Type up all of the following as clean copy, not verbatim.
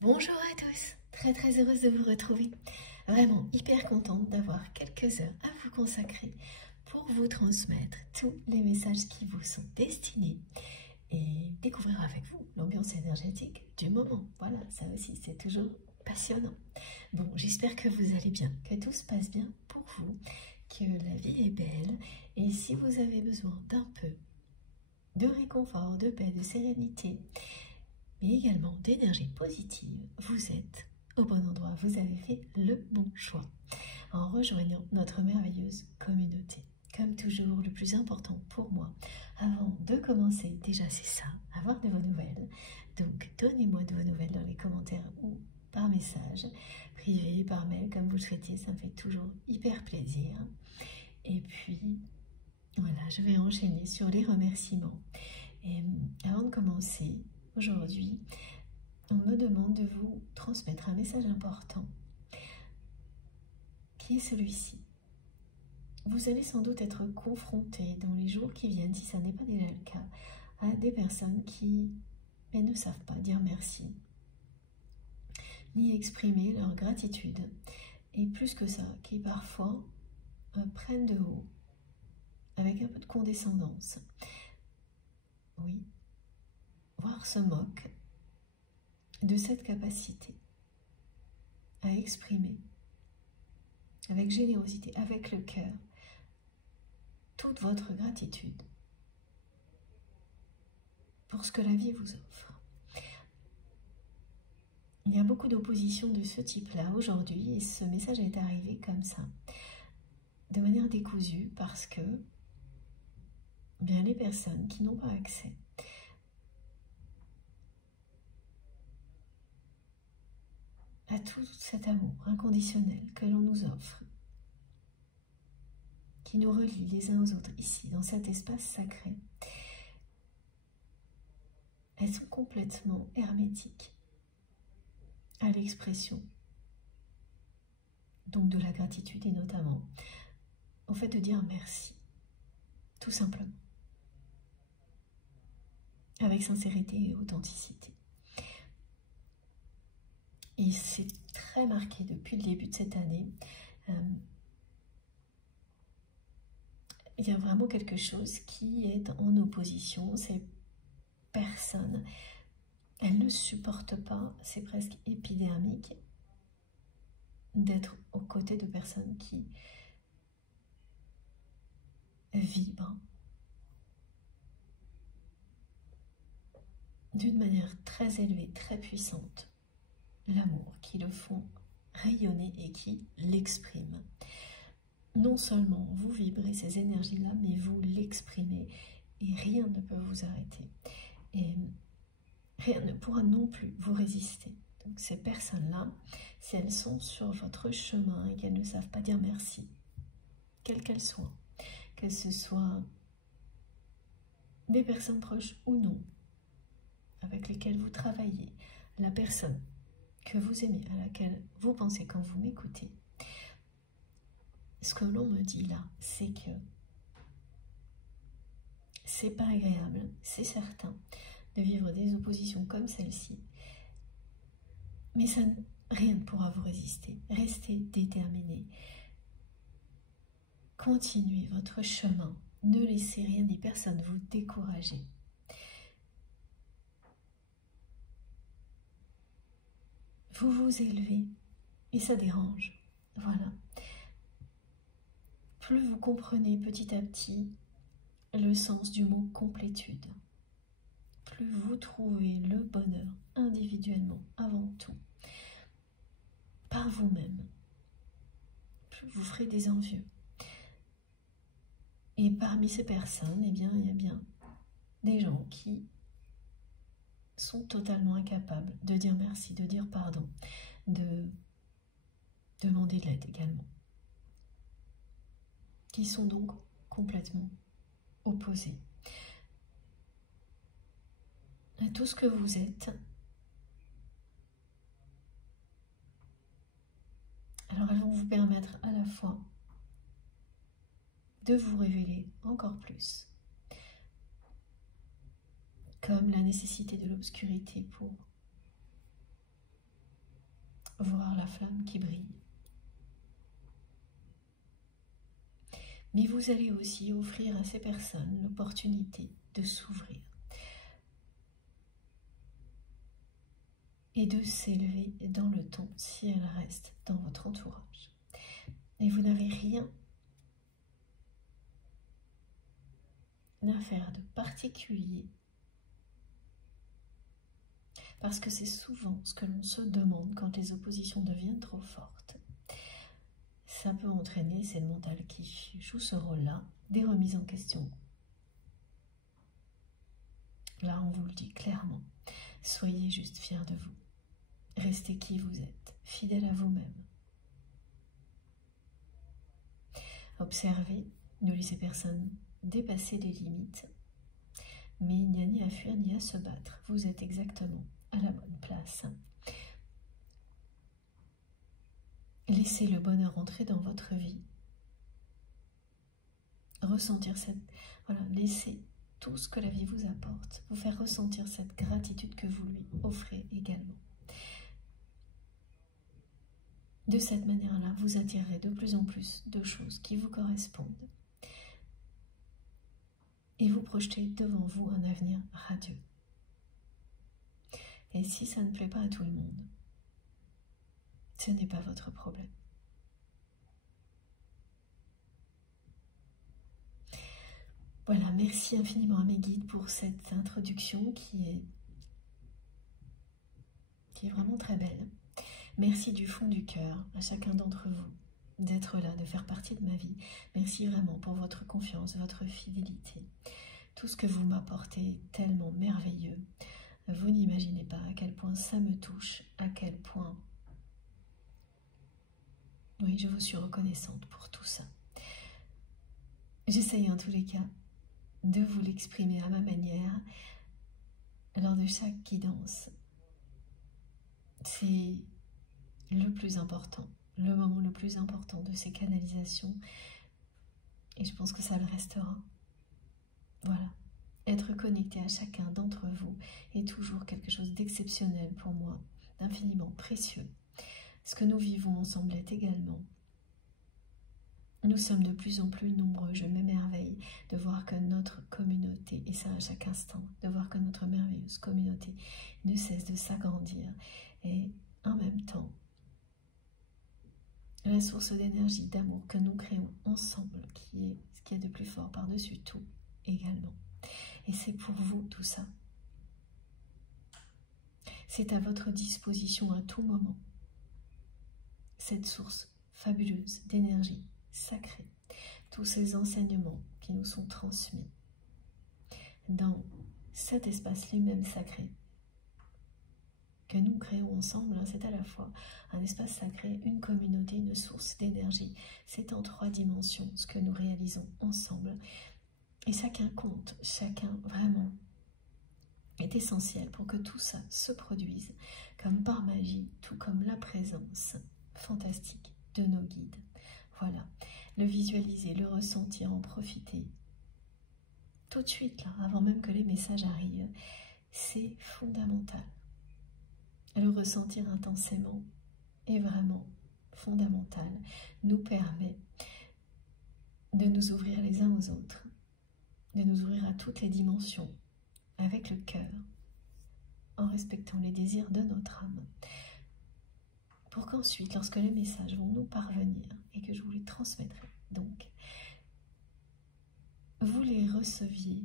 Bonjour à tous, très heureuse de vous retrouver. Vraiment hyper contente d'avoir quelques heures à vous consacrer pour vous transmettre tous les messages qui vous sont destinés et découvrir avec vous l'ambiance énergétique du moment. Voilà, ça aussi c'est toujours passionnant. Bon, j'espère que vous allez bien, que tout se passe bien pour vous, que la vie est belle et si vous avez besoin d'un peu de réconfort, de paix, de sérénité, mais également d'énergie positive, vous êtes au bon endroit, vous avez fait le bon choix en rejoignant notre merveilleuse communauté. Comme toujours, le plus important pour moi, avant de commencer, déjà c'est ça, avoir de vos nouvelles. Donc donnez-moi de vos nouvelles dans les commentaires ou par message, privé, par mail, comme vous le souhaitez, ça me fait toujours hyper plaisir. Et puis, voilà, je vais enchaîner sur les remerciements. Et avant de commencer, aujourd'hui, on me demande de vous transmettre un message important, qui est celui-ci. Vous allez sans doute être confronté dans les jours qui viennent, si ça n'est pas déjà le cas, à des personnes qui ne savent pas dire merci, ni exprimer leur gratitude, et plus que ça, qui parfois prennent de haut, avec un peu de condescendance, oui, voire se moquent de cette capacité à exprimer avec générosité, avec le cœur, toute votre gratitude pour ce que la vie vous offre. Il y a beaucoup d'opposition de ce type-là aujourd'hui et ce message est arrivé comme ça, de manière décousue, parce que bien les personnes qui n'ont pas accès à tout cet amour inconditionnel que l'on nous offre, qui nous relie les uns aux autres ici, dans cet espace sacré, elles sont complètement hermétiques à l'expression donc de la gratitude et notamment au fait de dire merci, tout simplement, avec sincérité et authenticité. Et c'est très marqué depuis le début de cette année. Il y a vraiment quelque chose qui est en opposition. Ces personnes, elles ne supportent pas, c'est presque épidermique, d'être aux côtés de personnes qui vibrent d'une manière très élevée, très puissante, l'amour, qui le font rayonner et qui l'expriment. Non seulement vous vibrez ces énergies-là, mais vous l'exprimez et rien ne peut vous arrêter. Et rien ne pourra non plus vous résister. Donc ces personnes-là, si elles sont sur votre chemin et qu'elles ne savent pas dire merci, quelles qu'elles soient, que ce soit des personnes proches ou non, avec lesquelles vous travaillez, la personne que vous aimez, à laquelle vous pensez quand vous m'écoutez, ce que l'on me dit là, c'est que c'est pas agréable, c'est certain, de vivre des oppositions comme celle-ci, mais ça, rien ne pourra vous résister. Restez déterminés. Continuez votre chemin. Ne laissez rien ni personne vous décourager. Vous vous élevez et ça dérange. Voilà. Plus vous comprenez petit à petit le sens du mot complétude, plus vous trouvez le bonheur individuellement avant tout, par vous-même, plus vous ferez des envieux. Et parmi ces personnes, eh bien, il y a bien des gens qui sont totalement incapables de dire merci, de dire pardon, de demander de l'aide également, qui sont donc complètement opposés à tout ce que vous êtes. Alors elles vont vous permettre à la fois de vous révéler encore plus, comme la nécessité de l'obscurité pour flamme qui brille. Mais vous allez aussi offrir à ces personnes l'opportunité de s'ouvrir et de s'élever dans le temps si elles restent dans votre entourage. Et vous n'avez rien à faire de particulier, parce que c'est souvent ce que l'on se demande quand les oppositions deviennent trop fortes. Ça peut entraîner, c'est le mental qui joue ce rôle-là, des remises en question. Là, on vous le dit clairement, soyez juste fiers de vous. Restez qui vous êtes, fidèle à vous-même. Observez, ne laissez personne dépasser les limites, mais il n'y a ni à fuir ni à se battre. Vous êtes exactement à la bonne place. Laissez le bonheur entrer dans votre vie. Ressentir cette... Voilà, laissez tout ce que la vie vous apporte, vous faire ressentir cette gratitude que vous lui offrez également. De cette manière-là, vous attirerez de plus en plus de choses qui vous correspondent. Et vous projetez devant vous un avenir radieux. Et si ça ne plaît pas à tout le monde, ce n'est pas votre problème. Voilà, merci infiniment à mes guides pour cette introduction qui est vraiment très belle. Merci du fond du cœur à chacun d'entre vous d'être là, de faire partie de ma vie. Merci vraiment pour votre confiance, votre fidélité. Tout ce que vous m'apportez est tellement merveilleux. Vous n'imaginez pas à quel point ça me touche, à quel point... Oui, je vous suis reconnaissante pour tout ça. J'essaye en tous les cas de vous l'exprimer à ma manière lors de chaque guidance. C'est le plus important, le moment le plus important de ces canalisations, et je pense que ça le restera. Voilà, être connecté à chacun d'entre vous est toujours quelque chose d'exceptionnel pour moi, d'infiniment précieux. Ce que nous vivons ensemble est également. Nous sommes de plus en plus nombreux, je m'émerveille de voir que notre communauté, et ça à chaque instant, de voir que notre merveilleuse communauté ne cesse de s'agrandir, et en même temps, la source d'énergie, d'amour que nous créons ensemble, qui est ce qu'il y a de plus fort par-dessus tout également. Et c'est pour vous tout ça. C'est à votre disposition à tout moment, cette source fabuleuse d'énergie sacrée, tous ces enseignements qui nous sont transmis dans cet espace lui-même sacré que nous créons ensemble. C'est à la fois un espace sacré, une communauté, une source d'énergie. C'est en 3 dimensions ce que nous réalisons ensemble. Et chacun compte, chacun vraiment est essentiel pour que tout ça se produise comme par magie, tout comme la présence fantastique de nos guides. Voilà, le visualiser, le ressentir, en profiter tout de suite, là, avant même que les messages arrivent, c'est fondamental. Le ressentir intensément est vraiment fondamental, nous permet de nous ouvrir les uns aux autres, de nous ouvrir à toutes les dimensions, avec le cœur, en respectant les désirs de notre âme, pour qu'ensuite, lorsque les messages vont nous parvenir, et que je vous les transmettrai, donc, vous les receviez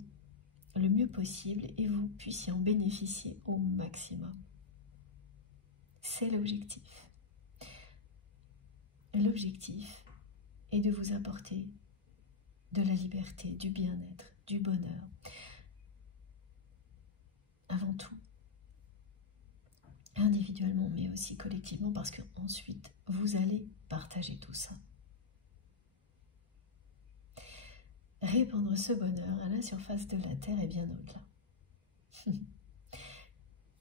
le mieux possible et vous puissiez en bénéficier au maximum. C'est l'objectif. L'objectif est de vous apporter de la liberté, du bien-être, du bonheur. Avant tout, individuellement, mais aussi collectivement, parce qu'ensuite, vous allez partager tout ça. Répandre ce bonheur à la surface de la Terre et bien au-delà.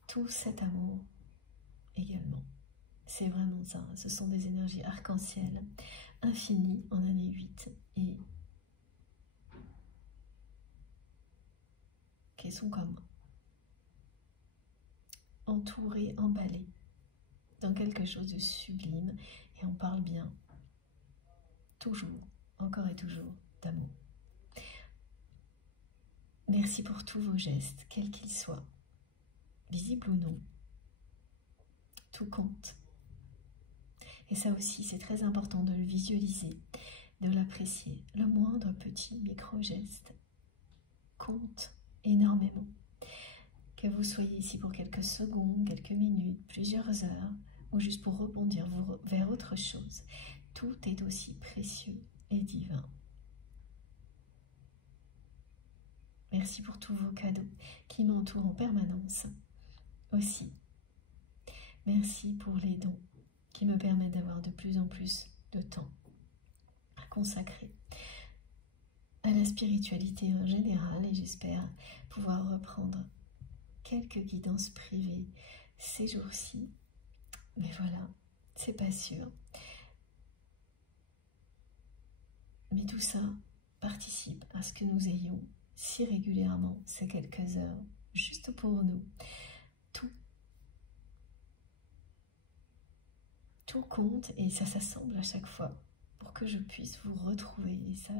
Tout cet amour également. C'est vraiment ça. Ce sont des énergies arc-en-ciel infinies en année 8 et qui sont comme entourées, emballées dans dans quelque chose de sublime et on parle bien, toujours, encore et toujours, d'amour. Merci pour tous vos gestes, quels qu'ils soient, visibles ou non. Tout compte. Et ça aussi, c'est très important de le visualiser, de l'apprécier. Le moindre petit micro-geste compte énormément. Que vous soyez ici pour quelques secondes, quelques minutes, plusieurs heures, ou juste pour rebondir vers autre chose, tout est aussi précieux et divin. Merci pour tous vos cadeaux qui m'entourent en permanence aussi. Merci pour les dons qui me permettent d'avoir de plus en plus de temps à consacrer à la spiritualité en général, et j'espère pouvoir reprendre quelques guidances privées ces jours-ci. Mais voilà, c'est pas sûr. Mais tout ça participe à ce que nous ayons si régulièrement ces quelques heures juste pour nous. Tout compte et ça s'assemble à chaque fois pour que je puisse vous retrouver. Et ça,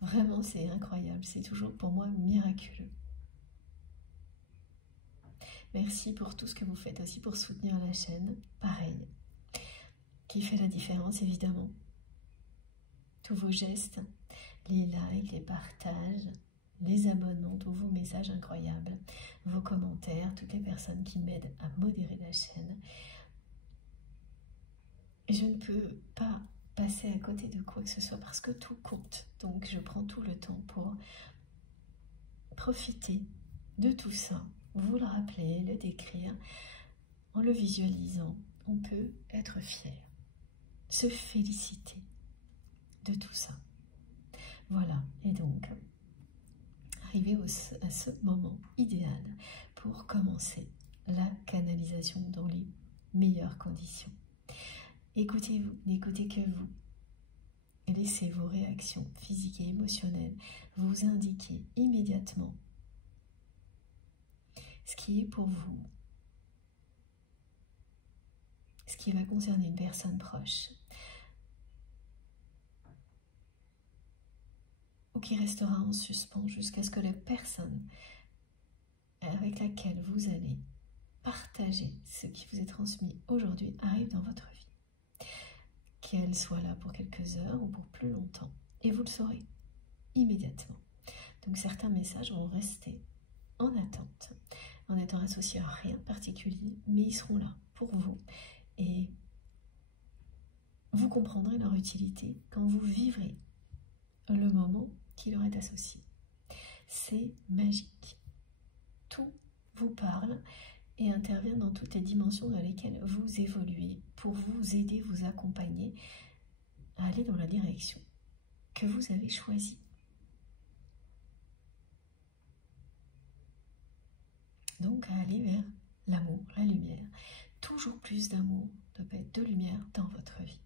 vraiment, c'est incroyable. C'est toujours pour moi miraculeux. Merci pour tout ce que vous faites aussi pour soutenir la chaîne. Pareil, qui fait la différence évidemment. Tous vos gestes, les likes, les partages, les abonnements, tous vos messages incroyables, vos commentaires, toutes les personnes qui m'aident à modérer la chaîne. Je ne peux pas passer à côté de quoi que ce soit parce que tout compte. Donc je prends tout le temps pour profiter de tout ça, vous le rappeler, le décrire. En le visualisant, on peut être fier, se féliciter de tout ça. Voilà, et donc, arrivé à ce moment idéal pour commencer la canalisation dans les meilleures conditions. Écoutez-vous, n'écoutez que vous. Laissez vos réactions physiques et émotionnelles vous indiquer immédiatement ce qui est pour vous, ce qui va concerner une personne proche, ou qui restera en suspens jusqu'à ce que la personne avec laquelle vous allez partager ce qui vous est transmis aujourd'hui arrive dans votre vie. Qu'elle soit là pour quelques heures ou pour plus longtemps. Et vous le saurez immédiatement. Donc certains messages vont rester en attente, en étant associés à rien de particulier, mais ils seront là pour vous. Et vous comprendrez leur utilité quand vous vivrez le moment qui leur est associé. C'est magique. Tout vous parle et intervient dans toutes les dimensions dans lesquelles vous évoluez pour vous aider, vous accompagner à aller dans la direction que vous avez choisie. Donc à aller vers l'amour, la lumière, toujours plus d'amour, de paix, de lumière dans votre vie.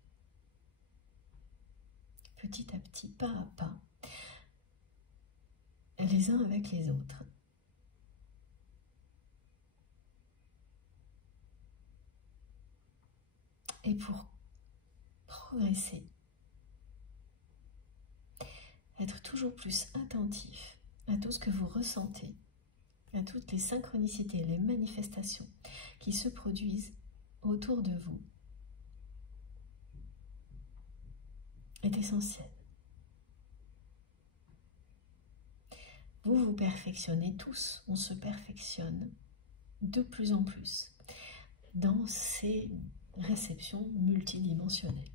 Petit à petit, pas à pas, les uns avec les autres. Et pour progresser, être toujours plus attentif à tout ce que vous ressentez, à toutes les synchronicités, les manifestations qui se produisent autour de vous, est essentiel. Vous vous perfectionnez tous, on se perfectionne de plus en plus dans ces réception multidimensionnelle.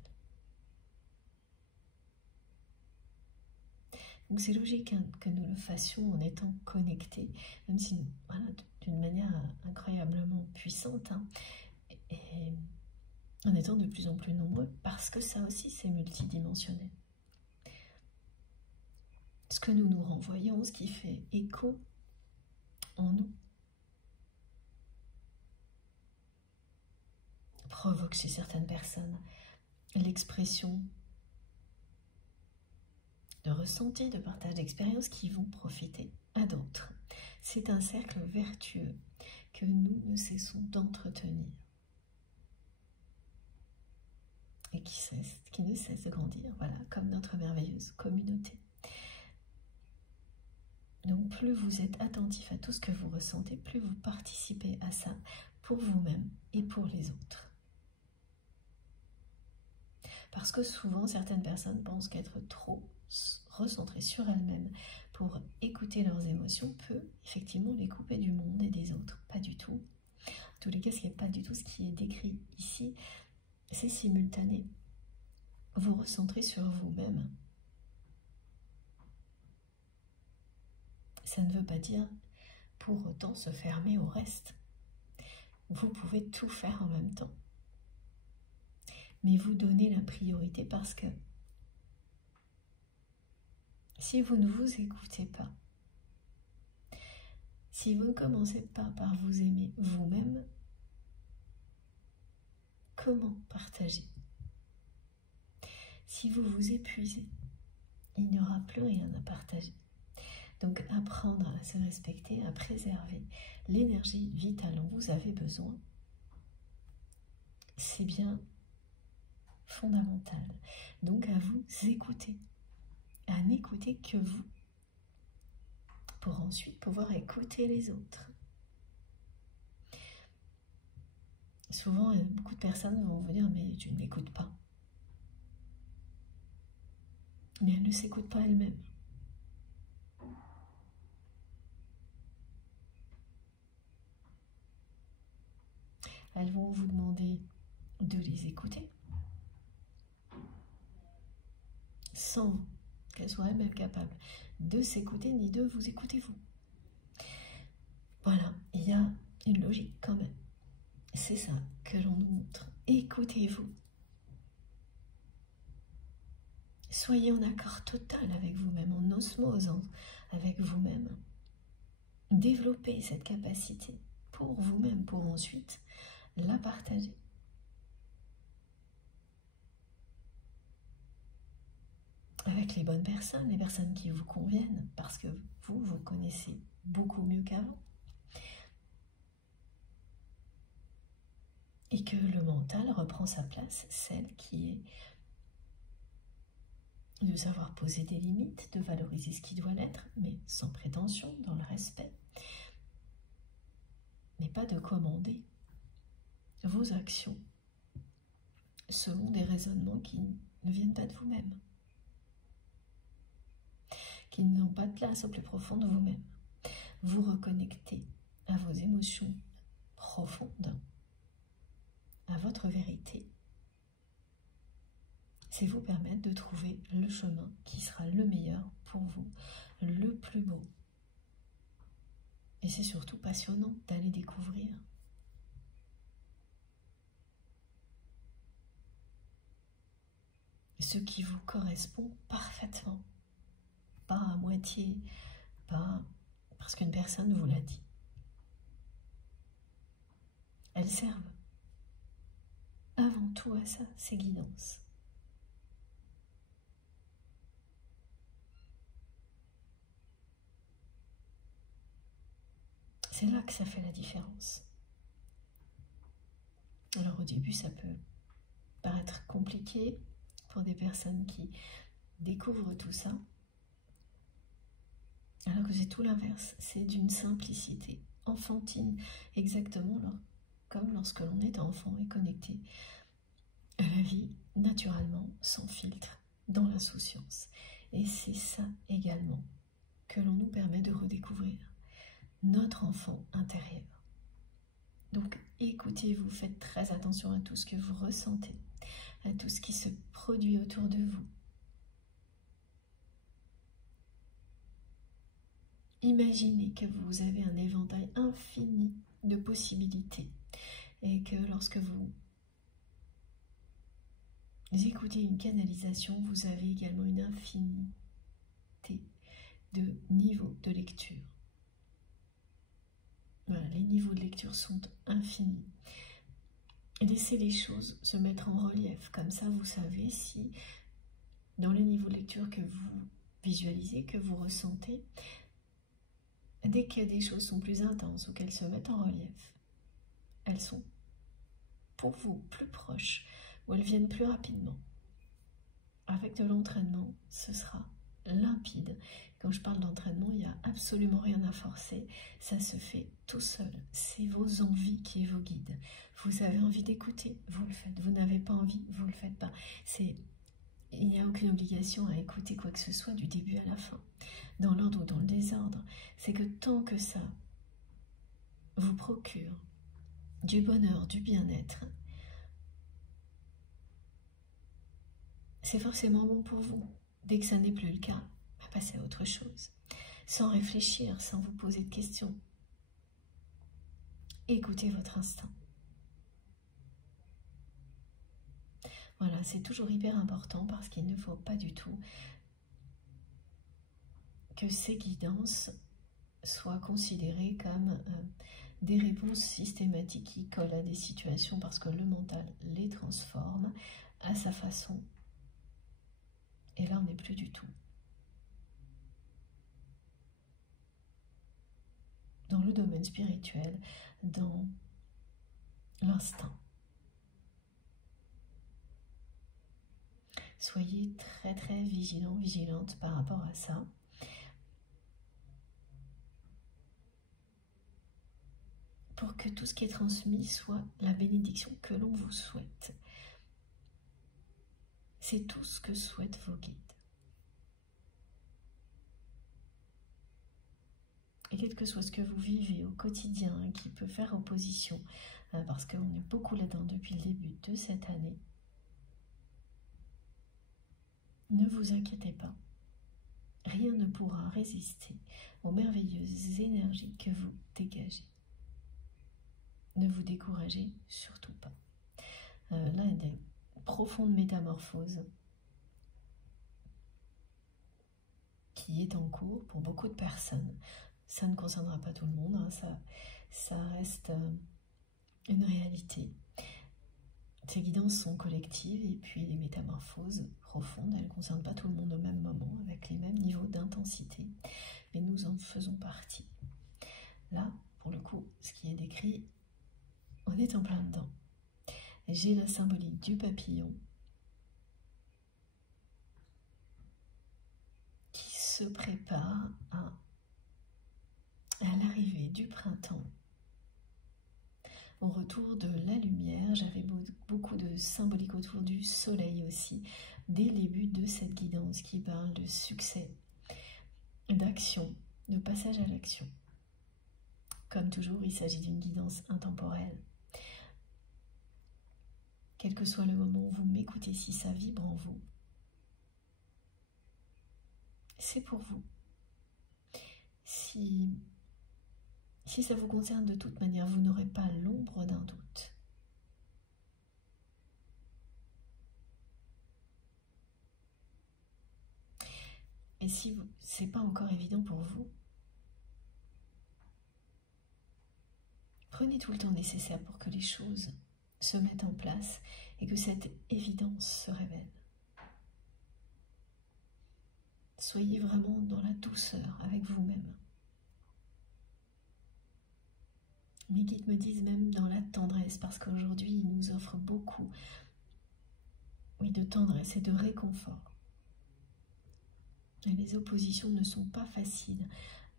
Donc c'est logique que nous le fassions en étant connectés, même si, voilà, d'une manière incroyablement puissante, et en étant de plus en plus nombreux, parce que ça aussi c'est multidimensionnel. Ce que nous nous renvoyons, ce qui fait écho en nous, provoque chez certaines personnes l'expression de ressentis, de partage d'expériences qui vont profiter à d'autres. C'est un cercle vertueux que nous ne cessons d'entretenir. qui ne cesse de grandir, voilà, comme notre merveilleuse communauté. Donc plus vous êtes attentif à tout ce que vous ressentez, plus vous participez à ça pour vous-même et pour les autres. Parce que souvent, certaines personnes pensent qu'être trop recentrées sur elles-mêmes pour écouter leurs émotions peut effectivement les couper du monde et des autres. Pas du tout. En tous les cas, ce n'est pas du tout ce qui est décrit ici. C'est simultané. Vous recentrez sur vous-même. Ça ne veut pas dire pour autant se fermer au reste. Vous pouvez tout faire en même temps. Mais vous donnez la priorité parce que si vous ne vous écoutez pas, si vous ne commencez pas par vous aimer vous-même, comment partager? Si vous vous épuisez, il n'y aura plus rien à partager. Donc apprendre à se respecter, à préserver l'énergie vitale dont vous avez besoin, c'est bien fondamental. Donc à vous écouter, à n'écouter que vous, pour ensuite pouvoir écouter les autres. Souvent, beaucoup de personnes vont vous dire « mais tu ne m'écoutes pas ». Mais elles ne s'écoutent pas elles-mêmes. Elles vont vous demander de les écouter, sans qu'elles soient elles-mêmes capables de s'écouter ni de vous écouter vous. Voilà, il y a une logique quand même. C'est ça que l'on nous montre. Écoutez-vous. Soyez en accord total avec vous-même, en osmose avec vous-même. Développez cette capacité pour vous-même, pour ensuite la partager. Avec les bonnes personnes, les personnes qui vous conviennent, parce que vous connaissez beaucoup mieux qu'avant. Et que le mental reprend sa place, celle qui est de savoir poser des limites, de valoriser ce qui doit l'être, mais sans prétention, dans le respect. Mais pas de commander vos actions selon des raisonnements qui ne viennent pas de vous-même, qui n'ont pas de place au plus profond de vous-même. Vous reconnectez à vos émotions profondes, à votre vérité. C'est vous permettre de trouver le chemin qui sera le meilleur pour vous, le plus beau. Et c'est surtout passionnant d'aller découvrir. Ce qui vous correspond parfaitement, pas à moitié, pas parce qu'une personne vous l'a dit. Elles servent avant tout à ça, ces guidances. C'est là que ça fait la différence. Alors au début, ça peut paraître compliqué pour des personnes qui découvrent tout ça, alors que c'est tout l'inverse, c'est d'une simplicité enfantine, exactement comme lorsque l'on est enfant et connecté à la vie, naturellement, sans filtre, dans l'insouciance. Et c'est ça également que l'on nous permet de redécouvrir, notre enfant intérieur. Donc écoutez-vous, faites très attention à tout ce que vous ressentez, à tout ce qui se produit autour de vous. Imaginez que vous avez un éventail infini de possibilités et que lorsque vous écoutez une canalisation, vous avez également une infinité de niveaux de lecture. Voilà, les niveaux de lecture sont infinis. Laissez les choses se mettre en relief, comme ça vous savez si dans les niveaux de lecture que vous visualisez, que vous ressentez, dès que des choses sont plus intenses ou qu'elles se mettent en relief, elles sont pour vous plus proches, ou elles viennent plus rapidement. Avec de l'entraînement, ce sera limpide. Quand je parle d'entraînement, il n'y a absolument rien à forcer. Ça se fait tout seul. C'est vos envies qui vous guident. Vous avez envie d'écouter, vous le faites. Vous n'avez pas envie, vous ne le faites pas. Il n'y a aucune obligation à écouter quoi que ce soit du début à la fin, dans l'ordre ou dans le désordre. C'est que tant que ça vous procure du bonheur, du bien-être, c'est forcément bon pour vous. Dès que ça n'est plus le cas, passez à autre chose, sans réfléchir, sans vous poser de questions. Écoutez votre instinct. Voilà, c'est toujours hyper important parce qu'il ne faut pas du tout que ces guidances soient considérées comme des réponses systématiques qui collent à des situations parce que le mental les transforme à sa façon. Et là, on n'est plus du tout dans le domaine spirituel, dans l'instinct. Soyez très très vigilants, vigilantes par rapport à ça. Pour que tout ce qui est transmis soit la bénédiction que l'on vous souhaite. C'est tout ce que souhaitent vos guides. Et quel que soit ce que vous vivez au quotidien, qui peut faire opposition, parce qu'on est beaucoup là-dedans depuis le début de cette année, ne vous inquiétez pas. Rien ne pourra résister aux merveilleuses énergies que vous dégagez. Ne vous découragez surtout pas. Là, il y a des profondes métamorphoses qui est en cours pour beaucoup de personnes. Ça ne concernera pas tout le monde, hein, ça reste une réalité. Ces guidances sont collectives et puis les métamorphoses profondes, elles ne concernent pas tout le monde au même moment, avec les mêmes niveaux d'intensité, mais nous en faisons partie. Là, pour le coup, ce qui est décrit, on est en plein dedans. J'ai la symbolique du papillon qui se prépare à l'arrivée du printemps. Au retour de la lumière, j'avais beaucoup de symbolique autour du soleil aussi, dès le début de cette guidance qui parle de succès, d'action, de passage à l'action. Comme toujours, il s'agit d'une guidance intemporelle. Quel que soit le moment où vous m'écoutez, si ça vibre en vous, c'est pour vous. Si ça vous concerne de toute manière, vous n'aurez pas l'ombre d'un doute. Et si ce n'est pas encore évident pour vous, prenez tout le temps nécessaire pour que les choses se mettent en place et que cette évidence se révèle. Soyez vraiment dans la douceur avec vous-même. Mes guides me disent même dans la tendresse, parce qu'aujourd'hui, ils nous offrent beaucoup, oui, de tendresse et de réconfort. Et les oppositions ne sont pas faciles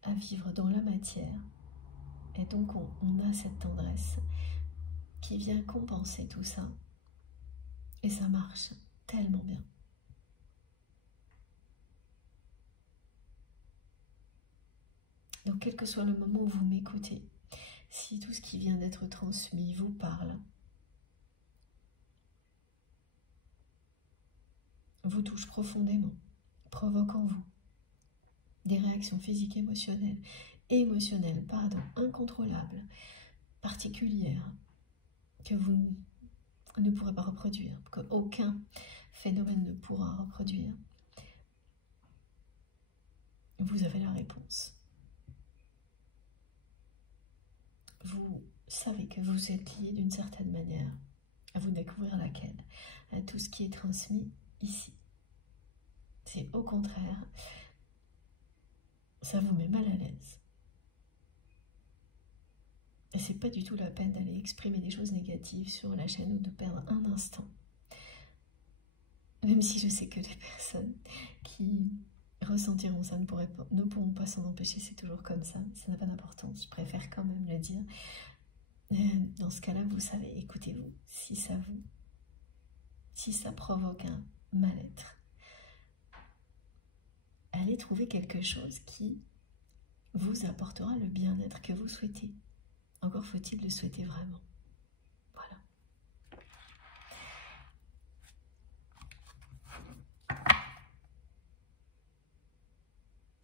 à vivre dans la matière. Et donc, on a cette tendresse qui vient compenser tout ça. Et ça marche tellement bien. Donc, quel que soit le moment où vous m'écoutez, si tout ce qui vient d'être transmis vous parle, vous touche profondément, provoque en vous des réactions physiques, émotionnelles, incontrôlables, particulières, que vous ne pourrez pas reproduire, qu'aucun phénomène ne pourra reproduire, vous avez la réponse. Vous savez que vous êtes lié d'une certaine manière, à vous découvrir laquelle, à tout ce qui est transmis ici. C'est au contraire, ça vous met mal à l'aise. Et c'est pas du tout la peine d'aller exprimer des choses négatives sur la chaîne ou de perdre un instant. Même si je sais que les personnes qui ressentiront ça ne pourront pas s'en empêcher, c'est toujours comme ça n'a pas d'importance, je préfère quand même le dire. Dans ce cas-là, vous savez, écoutez-vous, si ça provoque un mal-être, allez trouver quelque chose qui vous apportera le bien-être que vous souhaitez. Encore faut-il le souhaiter vraiment. Voilà.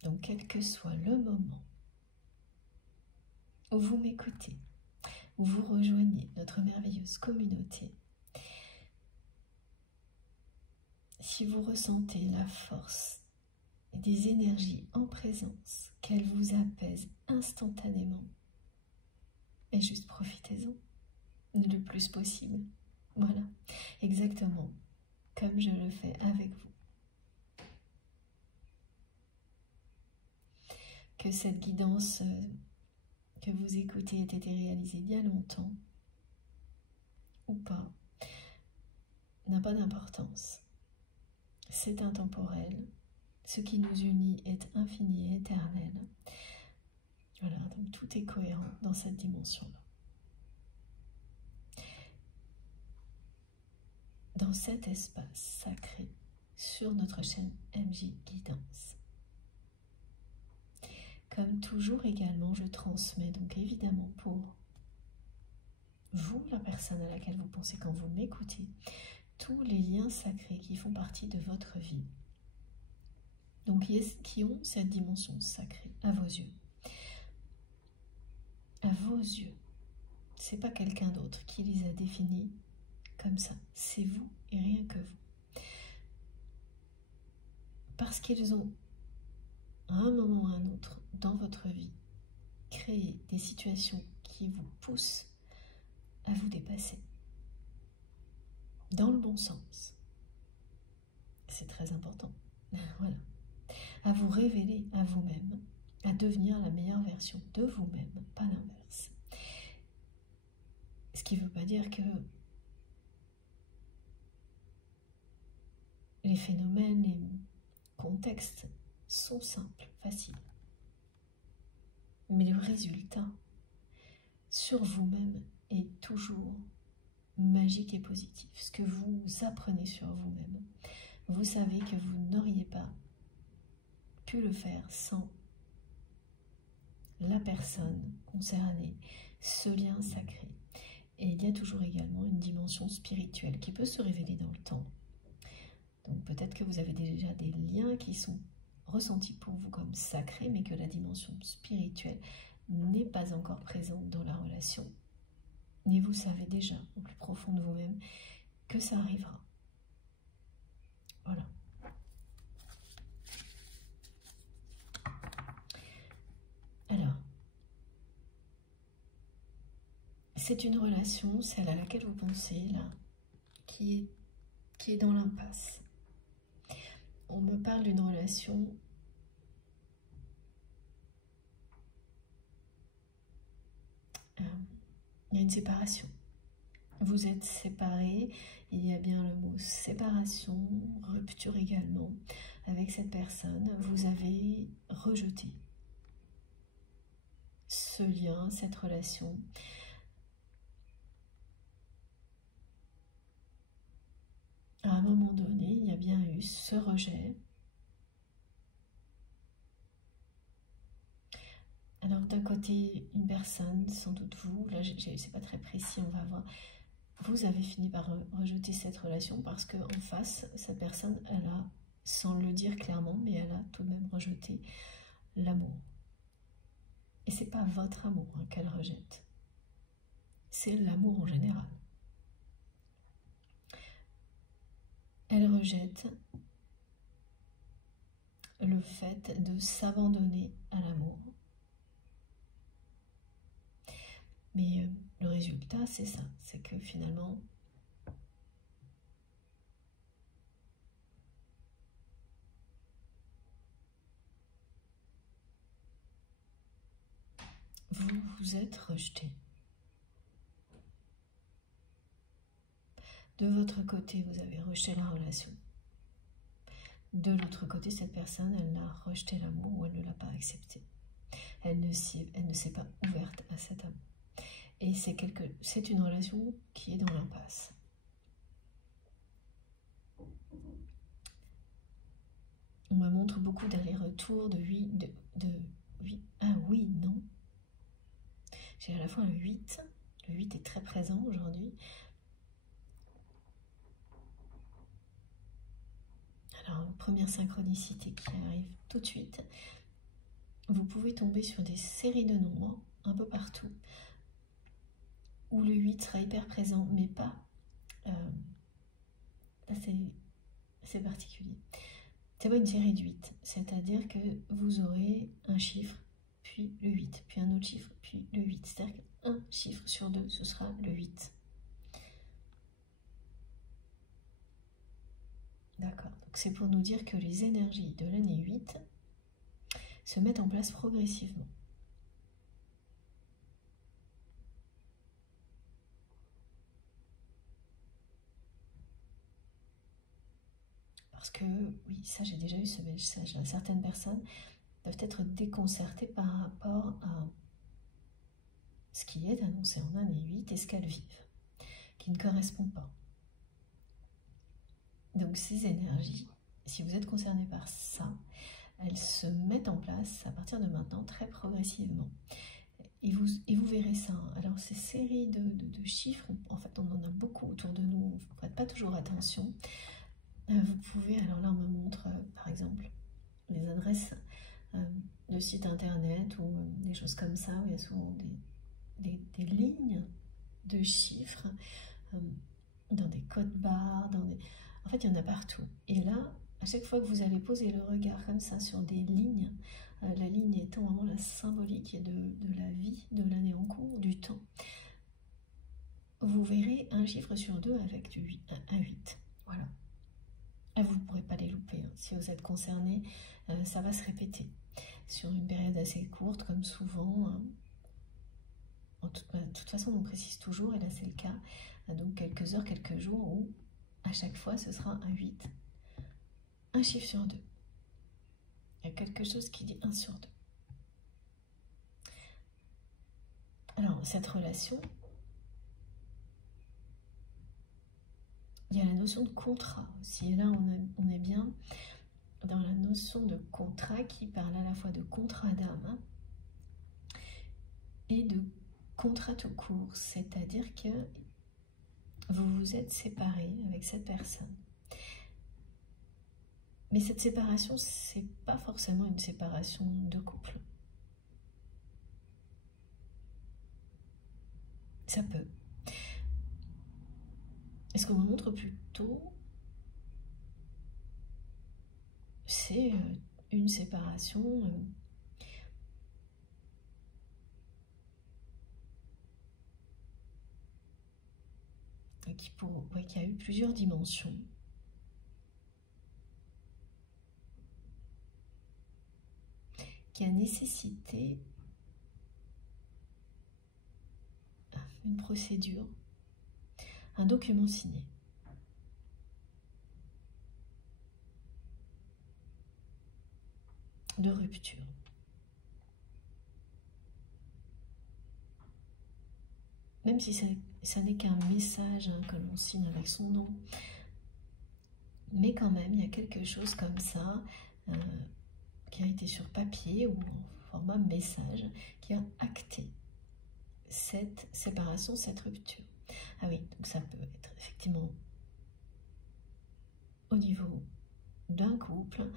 Donc, quel que soit le moment où vous m'écoutez, où vous rejoignez notre merveilleuse communauté, si vous ressentez la force des énergies en présence, qu'elles vous apaisent instantanément, et juste profitez-en le plus possible. Voilà, exactement comme je le fais avec vous. Que cette guidance que vous écoutez ait été réalisée il y a longtemps ou pas, n'a pas d'importance. C'est intemporel. Ce qui nous unit est infini et éternel. Voilà, donc tout est cohérent dans cette dimension-là. Dans cet espace sacré, sur notre chaîne MJ Guidance. Comme toujours également, je transmets donc évidemment pour vous, la personne à laquelle vous pensez quand vous m'écoutez, tous les liens sacrés qui font partie de votre vie. Donc qui ont cette dimension sacrée à vos yeux. À vos yeux. C'est pas quelqu'un d'autre qui les a définis comme ça. C'est vous et rien que vous. Parce qu'ils ont, à un moment ou à un autre, dans votre vie, créé des situations qui vous poussent à vous dépasser. Dans le bon sens. C'est très important. Voilà. À vous révéler à vous-même, à devenir la meilleure version de vous-même, pas l'inverse. Ce qui ne veut pas dire que les phénomènes, les contextes sont simples, faciles. Mais le résultat sur vous-même est toujours magique et positif. Ce que vous apprenez sur vous-même, vous savez que vous n'auriez pas pu le faire sans la personne concernée, ce lien sacré. Et il y a toujours également une dimension spirituelle qui peut se révéler dans le temps. Donc peut-être que vous avez déjà des liens qui sont ressentis pour vous comme sacrés, mais que la dimension spirituelle n'est pas encore présente dans la relation. Mais vous savez déjà, au plus profond de vous-même, que ça arrivera. Voilà. Alors, c'est une relation, celle à laquelle vous pensez, là, qui est dans l'impasse. On me parle d'une relation il y a une séparation. Vous êtes séparés, il y a bien le mot séparation, rupture également avec cette personne. Vous avez rejeté ce lien, cette relation. À un moment donné, il y a bien eu ce rejet. Alors d'un côté, une personne, sans doute vous, là c'est pas très précis, on va voir, vous avez fini par rejeter cette relation parce qu'en face, cette personne, elle a, sans le dire clairement, mais elle a tout de même rejeté l'amour. Et c'est pas votre amour qu'elle rejette, c'est l'amour en général. Elle rejette le fait de s'abandonner à l'amour. Mais le résultat, c'est ça, c'est que finalement, vous vous êtes rejeté. De votre côté, vous avez rejeté la relation. De l'autre côté, cette personne, elle a rejeté l'amour ou elle ne l'a pas accepté. Elle ne s'est pas ouverte à cet amour. Et c'est une relation qui est dans l'impasse. On me montre beaucoup d'allers-retours, ah oui, non. J'ai à la fois un 8. Le 8 est très présent aujourd'hui. Alors, première synchronicité qui arrive tout de suite. Vous pouvez tomber sur des séries de nombres, un peu partout, où le 8 sera hyper présent, mais pas... là, c'est particulier. C'est pas une série de 8, c'est-à-dire que vous aurez un chiffre, puis le 8, puis un autre chiffre, puis le 8. C'est-à-dire qu'un chiffre sur 2, ce sera le 8. D'accord, donc c'est pour nous dire que les énergies de l'année 8 se mettent en place progressivement. Parce que, oui, ça j'ai déjà eu ce message, certaines personnes doivent être déconcertées par rapport à ce qui est annoncé en année 8 et ce qu'elles vivent, qui ne correspond pas. Donc ces énergies, si vous êtes concerné par ça, elles se mettent en place à partir de maintenant très progressivement. Et vous verrez ça. Alors ces séries de chiffres, en fait on en a beaucoup autour de nous, vous ne faites pas toujours attention. Vous pouvez, alors là on me montre par exemple les adresses de sites internet ou des choses comme ça, où il y a souvent des lignes de chiffres dans des codes barres, en fait il y en a partout. Et là, à chaque fois que vous allez poser le regard comme ça sur des lignes, la ligne étant vraiment la symbolique de la vie, de l'année en cours, du temps, vous verrez un chiffre sur 2 avec un 8. Voilà. Et vous ne pourrez pas les louper. Hein. Si vous êtes concerné, ça va se répéter sur une période assez courte, comme souvent. Hein. De toute façon, on précise toujours, et là c'est le cas, donc quelques heures, quelques jours, où à chaque fois ce sera un 8, un chiffre sur 2. Il y a quelque chose qui dit 1 sur 2. Alors, cette relation, il y a la notion de contrat aussi. Et là, on est bien dans la notion de contrat qui parle à la fois de contrat d'âme et de contrat tout court. C'est-à-dire que vous vous êtes séparés avec cette personne. Mais cette séparation, c'est pas forcément une séparation de couple. Ça peut. Et ce qu'on me montre plutôt, c'est une séparation qui a eu plusieurs dimensions. Qui a nécessité une procédure, un document signé. De rupture. Même si ça n'est qu'un message que l'on signe avec son nom, mais quand même, il y a quelque chose comme ça qui a été sur papier ou en format message, qui a acté cette séparation, cette rupture. Ah oui, donc ça peut être effectivement au niveau d'un couple,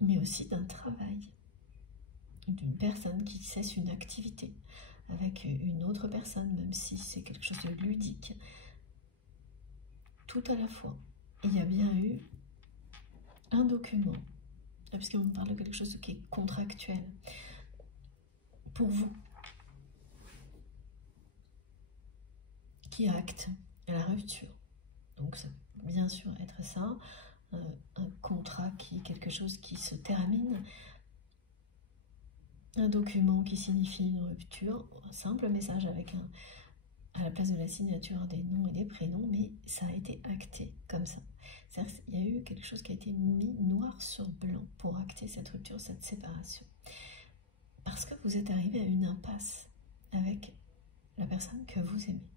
mais aussi d'un travail, d'une personne qui cesse une activité avec une autre personne, même si c'est quelque chose de ludique, tout à la fois. Il y a bien eu un document, puisqu'on parle de quelque chose qui est contractuel, pour vous, qui acte la rupture. Donc ça peut bien sûr être ça, un contrat qui est quelque chose qui se termine, un document qui signifie une rupture, un simple message avec à la place de la signature des noms et des prénoms, mais ça a été acté comme ça. C'est-à-dire qu'il y a eu quelque chose qui a été mis noir sur blanc pour acter cette rupture, cette séparation. Parce que vous êtes arrivé à une impasse avec la personne que vous aimez.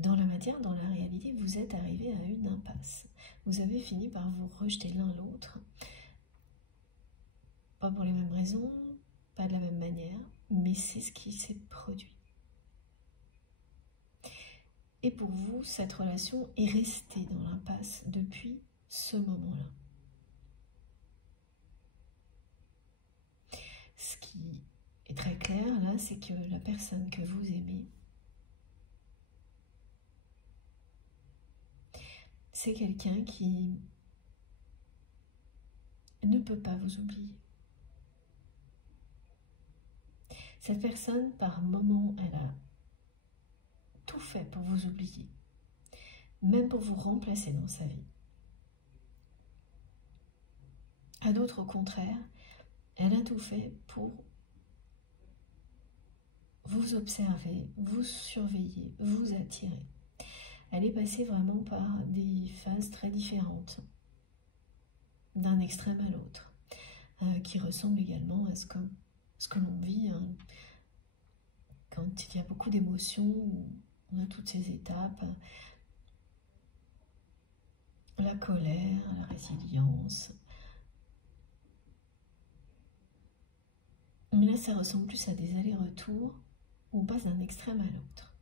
Dans la matière, dans la réalité, vous êtes arrivé à une impasse. Vous avez fini par vous rejeter l'un l'autre. Pas pour les mêmes raisons, pas de la même manière, mais c'est ce qui s'est produit. Et pour vous, cette relation est restée dans l'impasse depuis ce moment-là. Ce qui est très clair là, c'est que la personne que vous aimez, c'est quelqu'un qui ne peut pas vous oublier. Cette personne, par moment, elle a tout fait pour vous oublier, même pour vous remplacer dans sa vie. À d'autres, au contraire, elle a tout fait pour vous observer, vous surveiller, vous attirer. Elle est passée vraiment par des phases très différentes, d'un extrême à l'autre, qui ressemblent également à ce que l'on vit quand il y a beaucoup d'émotions, on a toutes ces étapes, la colère, la résilience. Mais là, ça ressemble plus à des allers-retours où on passe d'un extrême à l'autre.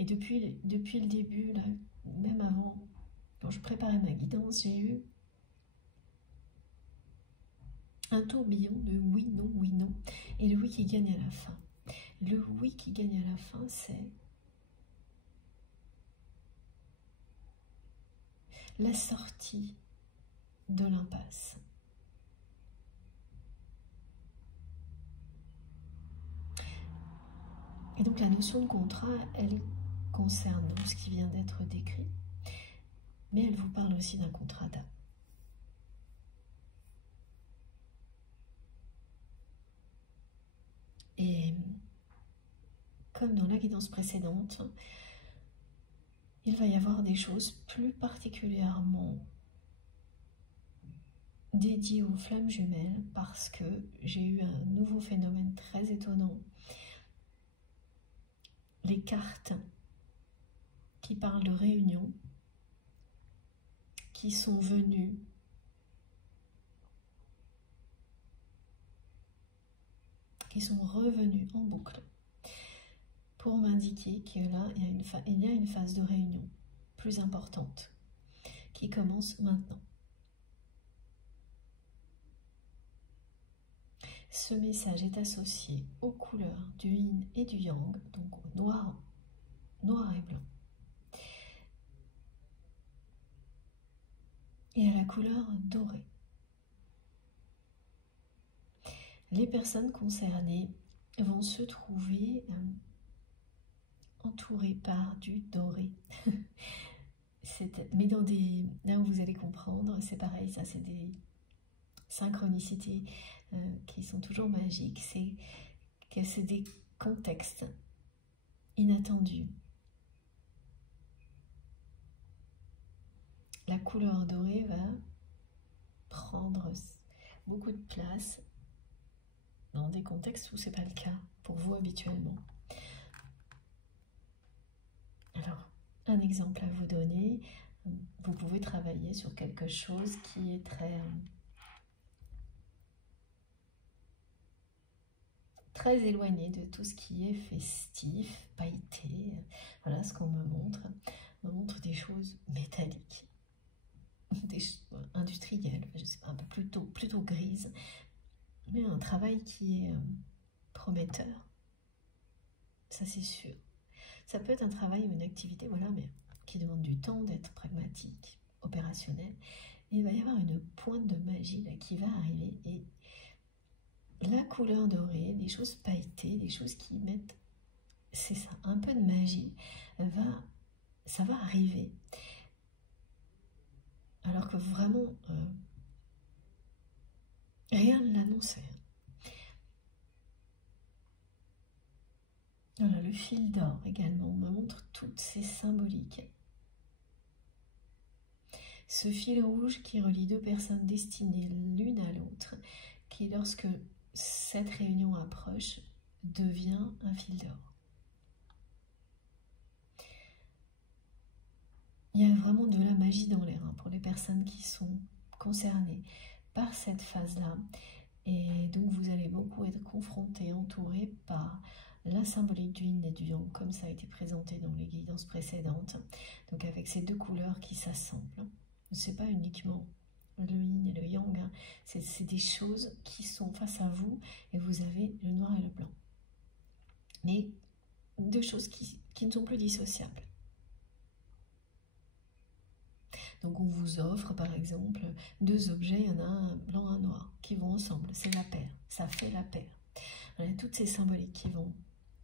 Et depuis le début, là, même avant, quand je préparais ma guidance, j'ai eu un tourbillon de oui, non, et le oui qui gagne à la fin. Le oui qui gagne à la fin, c'est la sortie de l'impasse. Et donc la notion de contrat, elle concerne donc ce qui vient d'être décrit, mais elle vous parle aussi d'un contrat d'âme. Et comme dans la guidance précédente, il va y avoir des choses plus particulièrement dédiées aux flammes jumelles parce que j'ai eu un nouveau phénomène très étonnant. Les cartes qui parlent de réunion, qui sont venues qui sont revenues en boucle pour m'indiquer que là, il y a une phase de réunion plus importante qui commence maintenant. Ce message est associé aux couleurs du yin et du yang, donc au noir et blanc, et à la couleur dorée. Les personnes concernées vont se trouver entourées par du doré. Mais là où vous allez comprendre, c'est pareil, ça c'est des synchronicités qui sont toujours magiques, c'est que c'est des contextes inattendus. La couleur dorée va prendre beaucoup de place dans des contextes où ce n'est pas le cas pour vous habituellement. Alors, un exemple à vous donner, vous pouvez travailler sur quelque chose qui est très éloigné de tout ce qui est festif, pailleté. Voilà ce qu'on me montre. On me montre des choses métalliques, industrielles, je sais pas, un peu plutôt grises, mais un travail qui est prometteur. Ça c'est sûr. Ça peut être un travail ou une activité, voilà, mais qui demande du temps, d'être pragmatique, opérationnel. Et il va y avoir une pointe de magie là, qui va arriver, et la couleur dorée, des choses pailletées, des choses qui mettent, c'est ça, un peu de magie, ça va arriver. Alors que vraiment, rien ne l'annonçait. Voilà, le fil d'or également me montre toutes ces symboliques. Ce fil rouge qui relie deux personnes destinées l'une à l'autre, qui lorsque cette réunion approche, devient un fil d'or. Il y a vraiment de la magie dans l'air pour les personnes qui sont concernées par cette phase-là. Et donc vous allez beaucoup être confrontés, entourés par la symbolique du yin et du yang, comme ça a été présenté dans les guidances précédentes. Donc avec ces deux couleurs qui s'assemblent. C'est pas uniquement le yin et le yang, hein. C'est des choses qui sont face à vous et vous avez le noir et le blanc. Mais deux choses qui ne sont plus dissociables. Donc on vous offre par exemple deux objets, il y en a un blanc, un noir, qui vont ensemble, c'est la paire, ça fait la paire. Voilà, toutes ces symboliques qui vont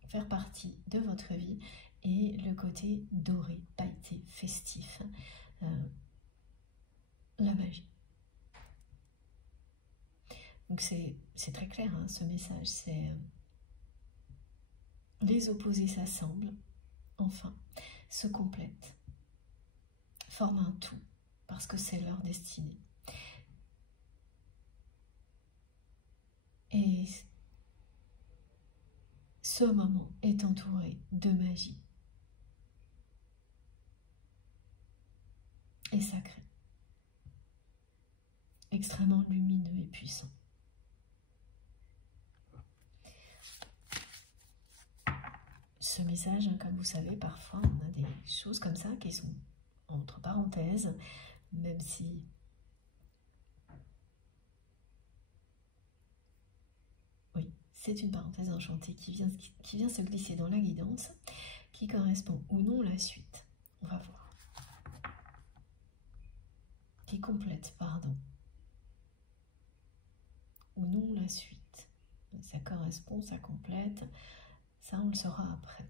faire partie de votre vie et le côté doré, pailleté, festif, la magie. Donc c'est très clair hein, ce message, c'est les opposés s'assemblent, enfin, se complètent, forment un tout, parce que c'est leur destinée. Et ce moment est entouré de magie et sacré, extrêmement lumineux et puissant. Ce message, hein, comme vous savez, parfois on a des choses comme ça qui sont entre parenthèses, même si oui, c'est une parenthèse enchantée qui vient se glisser dans la guidance, qui correspond ou non à la suite. On va voir. Qui complète, pardon. Ou non la suite. Ça correspond, ça complète. Ça, on le saura après.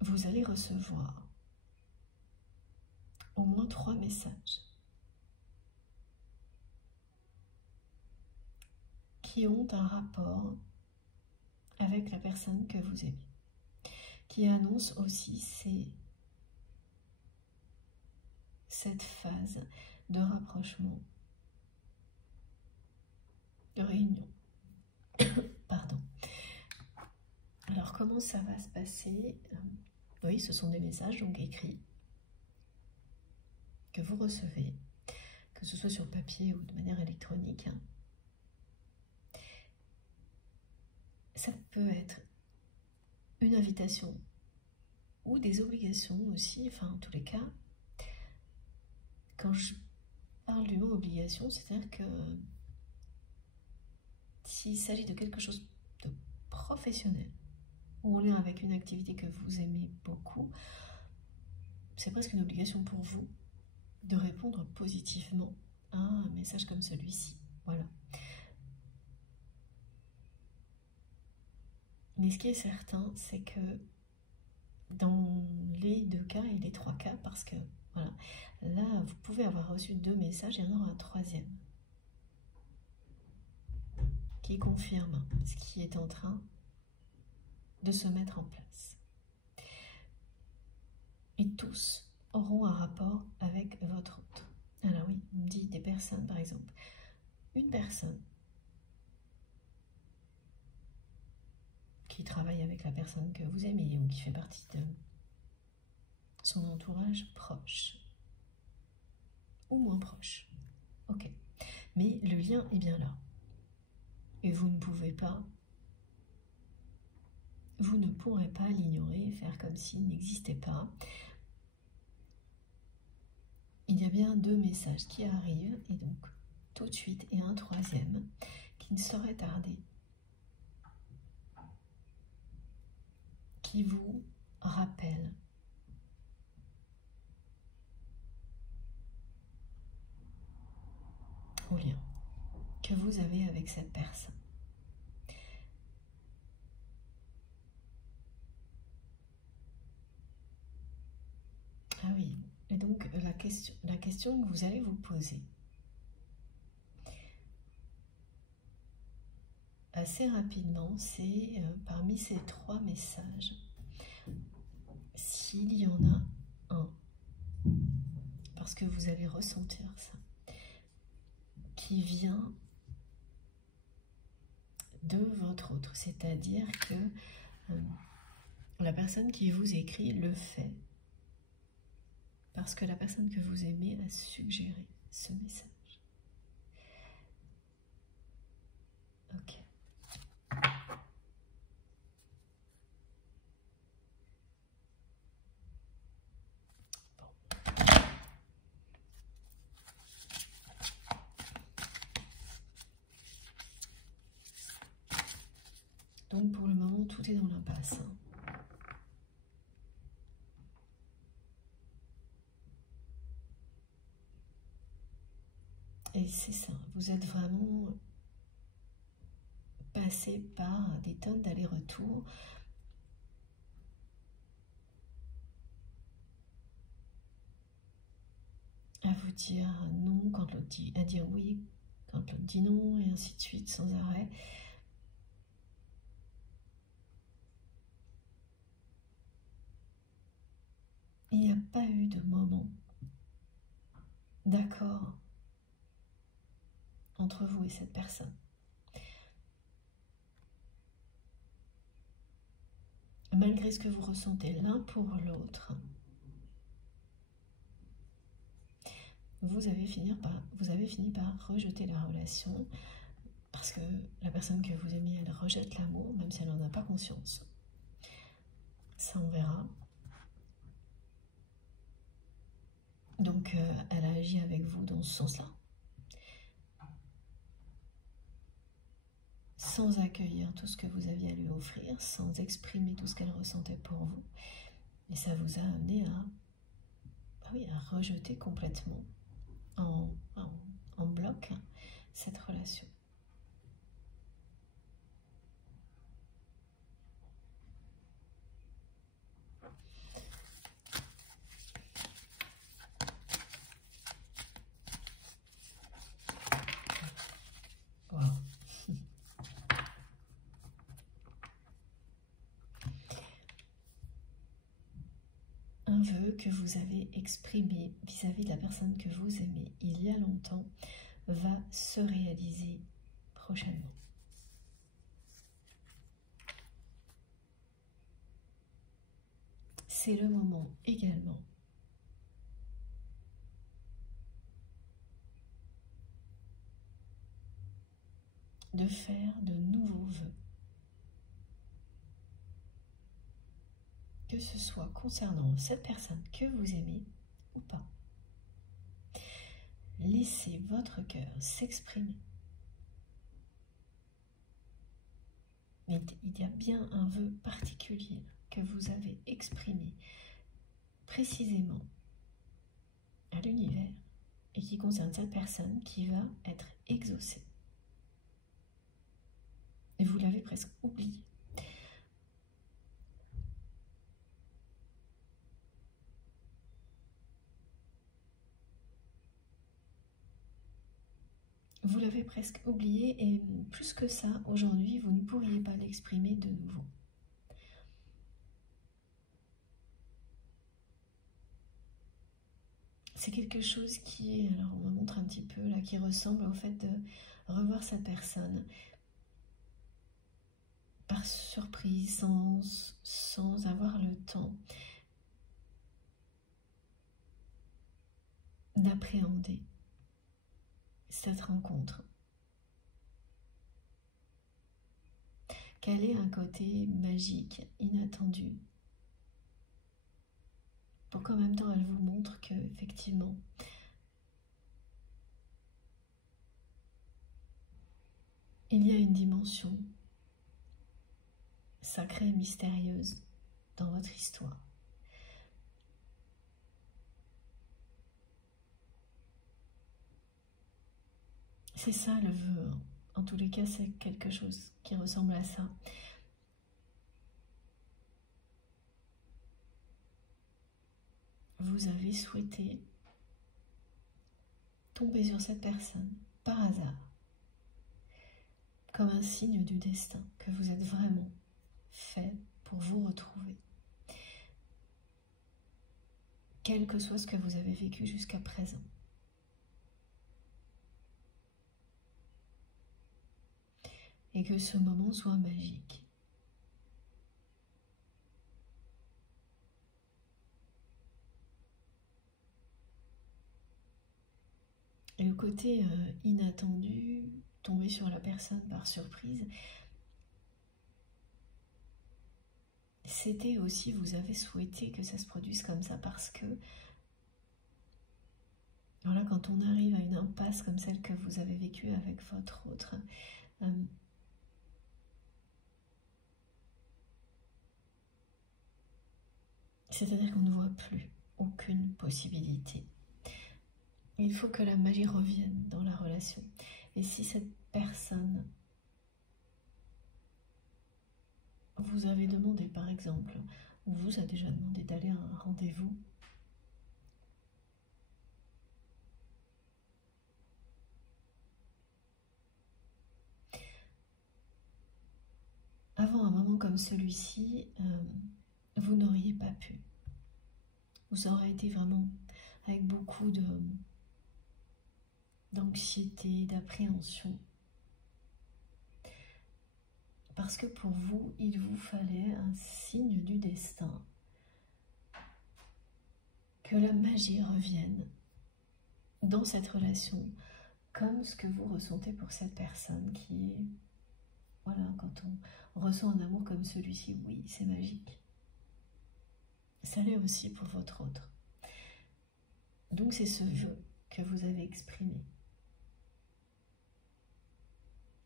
Vous allez recevoir au moins 3 messages qui ont un rapport avec la personne que vous aimez, qui annoncent aussi cette phase de rapprochement, de réunion. Pardon. Alors, comment ça va se passer? Oui, ce sont des messages donc écrits que vous recevez, que ce soit sur papier ou de manière électronique. Ça peut être une invitation ou des obligations aussi, enfin en tous les cas. Quand je parle du mot obligation, c'est-à-dire que s'il s'agit de quelque chose de professionnel ou en lien avec une activité que vous aimez beaucoup, c'est presque une obligation pour vous de répondre positivement à un message comme celui-ci. Voilà. Mais ce qui est certain, c'est que dans les 2 cas et les 3 cas, parce que voilà, là vous pouvez avoir reçu 2 messages et il y en aura un 3e qui confirme ce qui est en train de se mettre en place. Et tous auront un rapport avec votre autre. Alors oui, on me dit des personnes, par exemple, une personne qui travaille avec la personne que vous aimez ou qui fait partie de son entourage proche ou moins proche. Ok, mais le lien est bien là. Et vous ne pouvez pas, vous ne pourrez pas l'ignorer, faire comme s'il n'existait pas. Il y a bien 2 messages qui arrivent, et donc tout de suite, et un 3e qui ne saurait tarder, qui vous rappelle au lien que vous avez avec cette personne. Ah oui, et donc la question que vous allez vous poser, assez rapidement, c'est parmi ces 3 messages, s'il y en a un, parce que vous allez ressentir ça, qui vient de votre autre, c'est-à-dire que la personne qui vous écrit le fait parce que la personne que vous aimez a suggéré ce message. Ok. Donc pour le moment, tout est dans l'impasse. Et c'est ça, vous êtes vraiment passé par des tonnes d'allers-retours. À vous dire non quand l'autre dit, à dire oui quand l'autre dit non, et ainsi de suite, sans arrêt. Il n'y a pas eu de moment d'accord entre vous et cette personne. Malgré ce que vous ressentez l'un pour l'autre, vous avez fini par rejeter la relation parce que la personne que vous aimez, elle rejette l'amour, même si elle n'en a pas conscience. Ça, on verra. Donc, elle a agi avec vous dans ce sens-là. Sans accueillir tout ce que vous aviez à lui offrir, sans exprimer tout ce qu'elle ressentait pour vous. Et ça vous a amené à rejeter complètement, en bloc, cette relation. Wow. Un vœu que vous avez exprimé vis-à-vis de la personne que vous aimez il y a longtemps va se réaliser prochainement. C'est le moment également de faire de nouveaux vœux. Que ce soit concernant cette personne que vous aimez ou pas. Laissez votre cœur s'exprimer. Mais il y a bien un vœu particulier que vous avez exprimé précisément à l'univers et qui concerne cette personne qui va être exaucée. Et vous l'avez presque oublié. Vous l'avez presque oublié et plus que ça, aujourd'hui, vous ne pourriez pas l'exprimer de nouveau. C'est quelque chose qui, alors on me montre un petit peu là, qui ressemble au fait de revoir cette personne par surprise, sans avoir le temps d'appréhender cette rencontre. Qu'elle ait un côté magique, inattendu, pour qu'en même temps elle vous montre que effectivement il y a une dimension sacrée et mystérieuse dans votre histoire. C'est ça le vœu. En tous les cas, c'est quelque chose qui ressemble à ça. Vous avez souhaité tomber sur cette personne par hasard, comme un un signe du destin, que vous êtes vraiment fait pour vous retrouver. Quel que soit ce que vous avez vécu jusqu'à présent. Et que ce moment soit magique. Et le côté inattendu, tomber sur la personne par surprise, c'était aussi, vous avez souhaité que ça se produise comme ça parce que, voilà, quand on arrive à une impasse comme celle que vous avez vécue avec votre autre, c'est-à-dire qu'on ne voit plus aucune possibilité. Il faut que la magie revienne dans la relation. Et si cette personne vous avez demandé, par exemple, ou vous a déjà demandé d'aller à un rendez-vous, avant un moment comme celui-ci, vous n'auriez pas pu. Vous aurez été vraiment avec beaucoup d'anxiété, d'appréhension. Parce que pour vous, il vous fallait un signe du destin. Que la magie revienne dans cette relation, comme ce que vous ressentez pour cette personne qui est... Voilà, quand on ressent un amour comme celui-ci, oui, c'est magique. Ça l'est aussi pour votre autre. Donc c'est ce jeu que vous avez exprimé.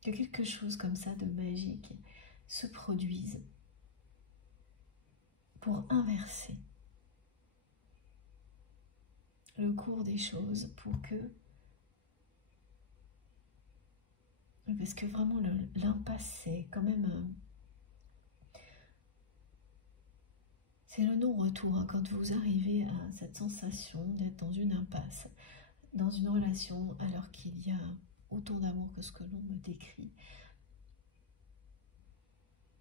Que quelque chose comme ça de magique se produise pour inverser le cours des choses, pour que... Parce que vraiment l'impasse, c'est quand même... C'est le non-retour, hein, quand vous arrivez à cette sensation d'être dans une impasse, dans une relation, alors qu'il y a autant d'amour que ce que l'on me décrit.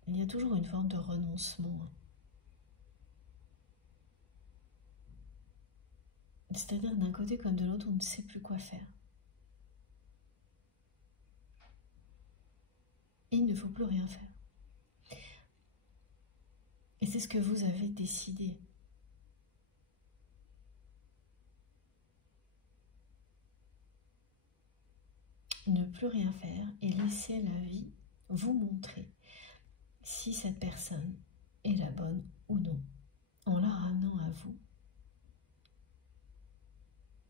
Il y a toujours une forme de renoncement. C'est-à-dire d'un côté comme de l'autre, on ne sait plus quoi faire. Il ne faut plus rien faire. Et c'est ce que vous avez décidé. Ne plus rien faire et laisser la vie vous montrer si cette personne est la bonne ou non, en la ramenant à vous,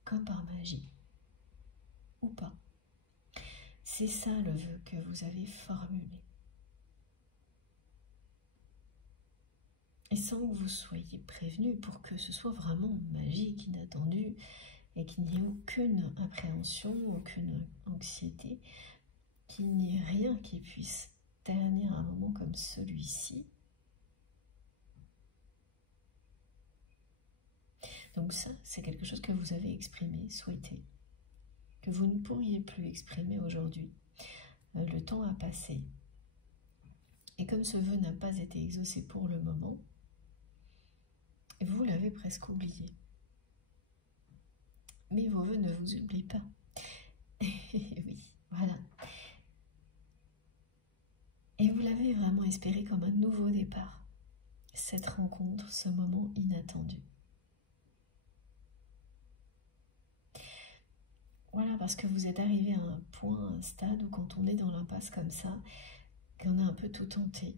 comme par magie, ou pas. C'est ça le vœu que vous avez formulé. Et sans que vous soyez prévenu, pour que ce soit vraiment magique, inattendu, et qu'il n'y ait aucune appréhension, aucune anxiété, qu'il n'y ait rien qui puisse ternir un moment comme celui-ci. Donc ça, c'est quelque chose que vous avez exprimé, souhaité, que vous ne pourriez plus exprimer aujourd'hui. Le temps a passé. Et comme ce vœu n'a pas été exaucé pour le moment, vous l'avez presque oublié. Mais vos vœux ne vous oublient pas. Oui, voilà. Et vous l'avez vraiment espéré comme un nouveau départ. Cette rencontre, ce moment inattendu. Voilà, parce que vous êtes arrivé à un point, un stade où quand on est dans l'impasse comme ça, qu'on a un peu tout tenté.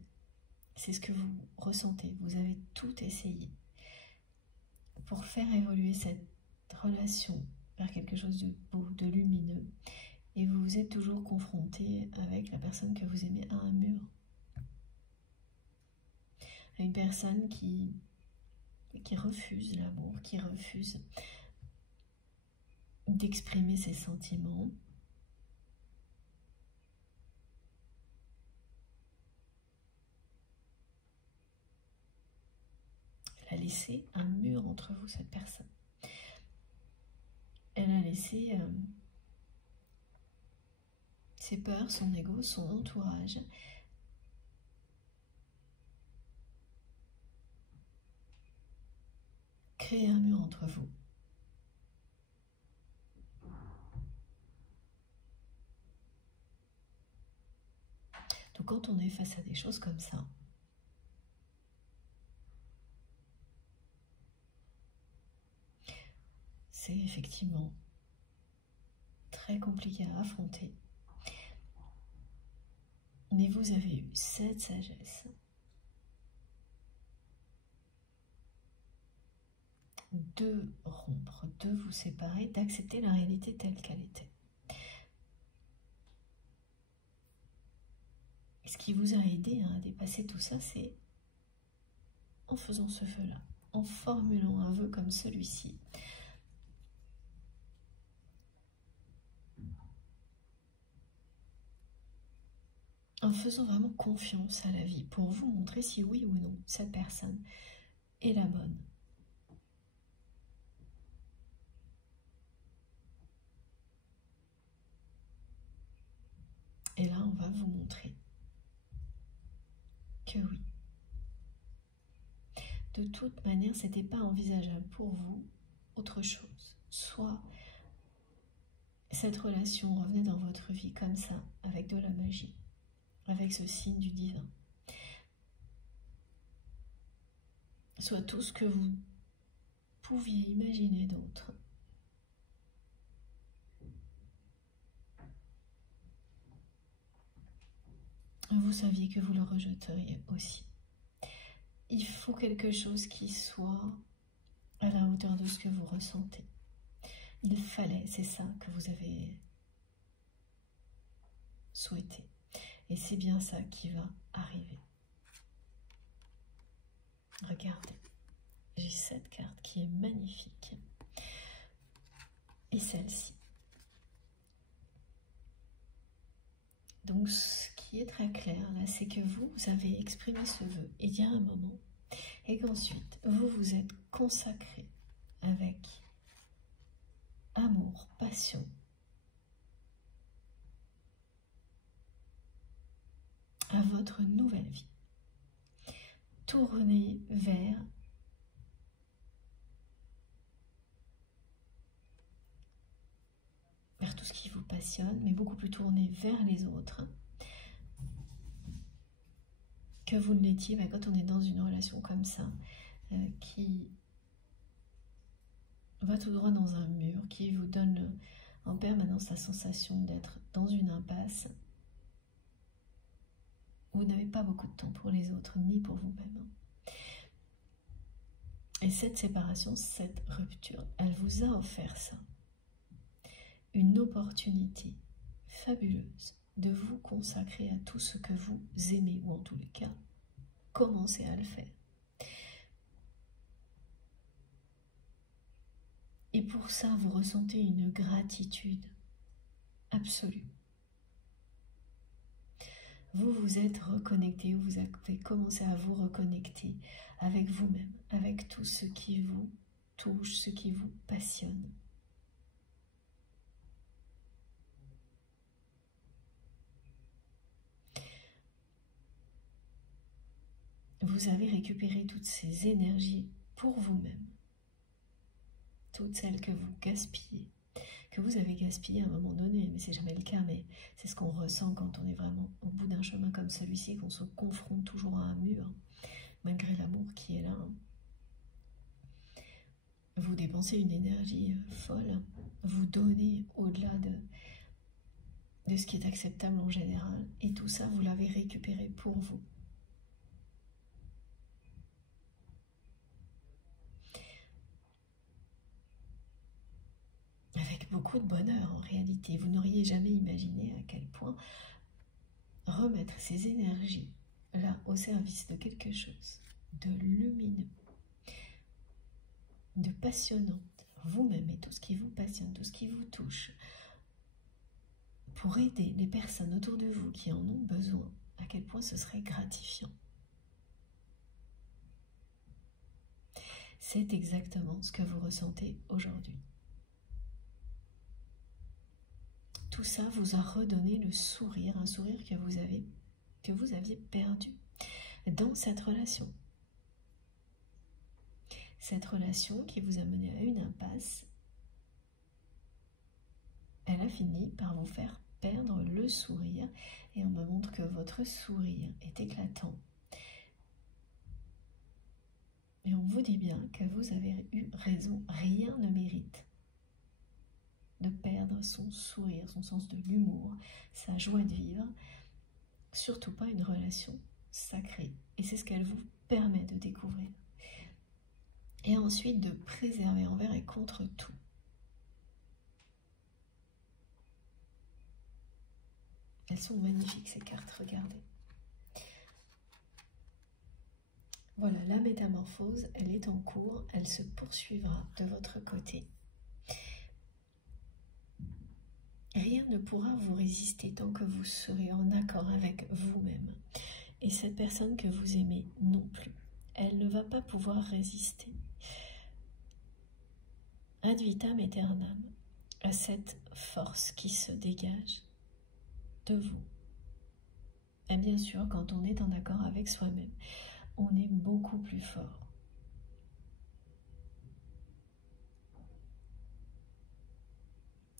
C'est ce que vous ressentez. Vous avez tout essayé pour faire évoluer cette relation vers quelque chose de beau, de lumineux. Et vous vous êtes toujours confronté avec la personne que vous aimez à un mur. À une personne qui refuse l'amour, qui refuse d'exprimer ses sentiments. Elle a laissé un mur entre vous, cette personne. Elle a laissé ses peurs, son ego, son entourage. Créez un mur entre vous. Donc quand on est face à des choses comme ça, c'est effectivement très compliqué à affronter. Mais vous avez eu cette sagesse de rompre, de vous séparer, d'accepter la réalité telle qu'elle était. Et ce qui vous a aidé à dépasser tout ça, c'est en faisant ce vœu-là, en formulant un vœu comme celui-ci. En faisant vraiment confiance à la vie pour vous montrer si oui ou non cette personne est la bonne. Et là, on va vous montrer que oui. De toute manière, ce n'était pas envisageable pour vous autre chose. Soit cette relation revenait dans votre vie comme ça, avec de la magie, avec ce signe du divin. Soit tout ce que vous pouviez imaginer d'autre. Vous saviez que vous le rejetteriez aussi. Il faut quelque chose qui soit à la hauteur de ce que vous ressentez. Il fallait, c'est ça que vous avez souhaité. Et c'est bien ça qui va arriver. Regardez, j'ai cette carte qui est magnifique. Et celle-ci. Donc ce qui est très clair là, c'est que vous avez exprimé ce vœu il y a un moment et qu'ensuite vous vous êtes consacré avec amour, passion à votre nouvelle vie. Tournez vers tout ce qui vous passionne, mais beaucoup plus tourné vers les autres que vous ne l'étiez quand on est dans une relation comme ça, qui va tout droit dans un mur, qui vous donne en permanence la sensation d'être dans une impasse. Vous n'avez pas beaucoup de temps pour les autres, ni pour vous-même. Et cette séparation, cette rupture, elle vous a offert ça. Une opportunité fabuleuse de vous consacrer à tout ce que vous aimez, ou en tous les cas, commencez à le faire. Et pour ça, vous ressentez une gratitude absolue. Vous vous êtes reconnecté, vous avez commencé à vous reconnecter avec vous-même, avec tout ce qui vous touche, ce qui vous passionne. Vous avez récupéré toutes ces énergies pour vous-même, toutes celles que vous gaspillez, que vous avez gaspillées à un moment donné, mais c'est jamais le cas, mais c'est ce qu'on ressent quand on est vraiment au bout d'un chemin comme celui-ci, qu'on se confronte toujours à un mur, malgré l'amour qui est là. Vous dépensez une énergie folle, vous donnez au-delà de ce qui est acceptable en général, et tout ça, vous l'avez récupéré pour vous. Avec beaucoup de bonheur en réalité. Vous n'auriez jamais imaginé à quel point remettre ces énergies là au service de quelque chose de lumineux, de passionnant, vous-même et tout ce qui vous passionne, tout ce qui vous touche, pour aider les personnes autour de vous qui en ont besoin, à quel point ce serait gratifiant. C'est exactement ce que vous ressentez aujourd'hui. tout ça vous a redonné le sourire, un sourire que vous aviez perdu dans cette relation. Cette relation qui vous a mené à une impasse, elle a fini par vous faire perdre le sourire. Et on me montre que votre sourire est éclatant. Et on vous dit bien que vous avez eu raison. Rien ne mérite de perdre son sourire, son sens de l'humour, sa joie de vivre. Surtout pas une relation sacrée. Et c'est ce qu'elle vous permet de découvrir. Et ensuite de préserver envers et contre tout. Elles sont magnifiques ces cartes, regardez. Voilà, la métamorphose, elle est en cours, elle se poursuivra de votre côté. Rien ne pourra vous résister tant que vous serez en accord avec vous-même. Et cette personne que vous aimez non plus. Elle ne va pas pouvoir résister ad vitam aeternam à cette force qui se dégage de vous. Et bien sûr, quand on est en accord avec soi-même, on est beaucoup plus fort.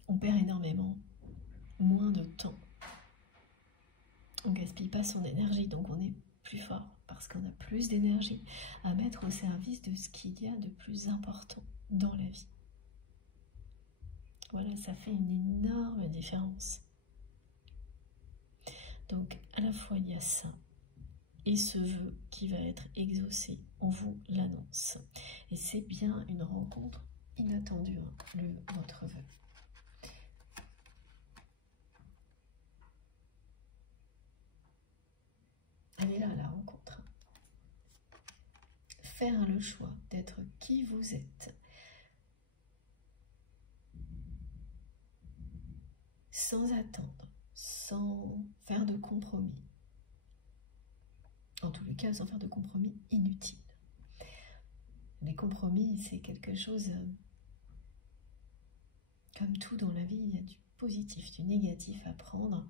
On perd énormément moins de temps. On ne gaspille pas son énergie, donc on est plus fort parce qu'on a plus d'énergie à mettre au service de ce qu'il y a de plus important dans la vie. Voilà, ça fait une énorme différence. Donc, à la fois, il y a ça et ce vœu qui va être exaucé, on vous l'annonce. Et c'est bien une rencontre inattendue, hein, votre vœu. Elle est là, la rencontre. Faire le choix d'être qui vous êtes, sans attendre, sans faire de compromis. En tous les cas, sans faire de compromis inutiles. Les compromis, c'est quelque chose, comme tout dans la vie, il y a du positif, du négatif à prendre.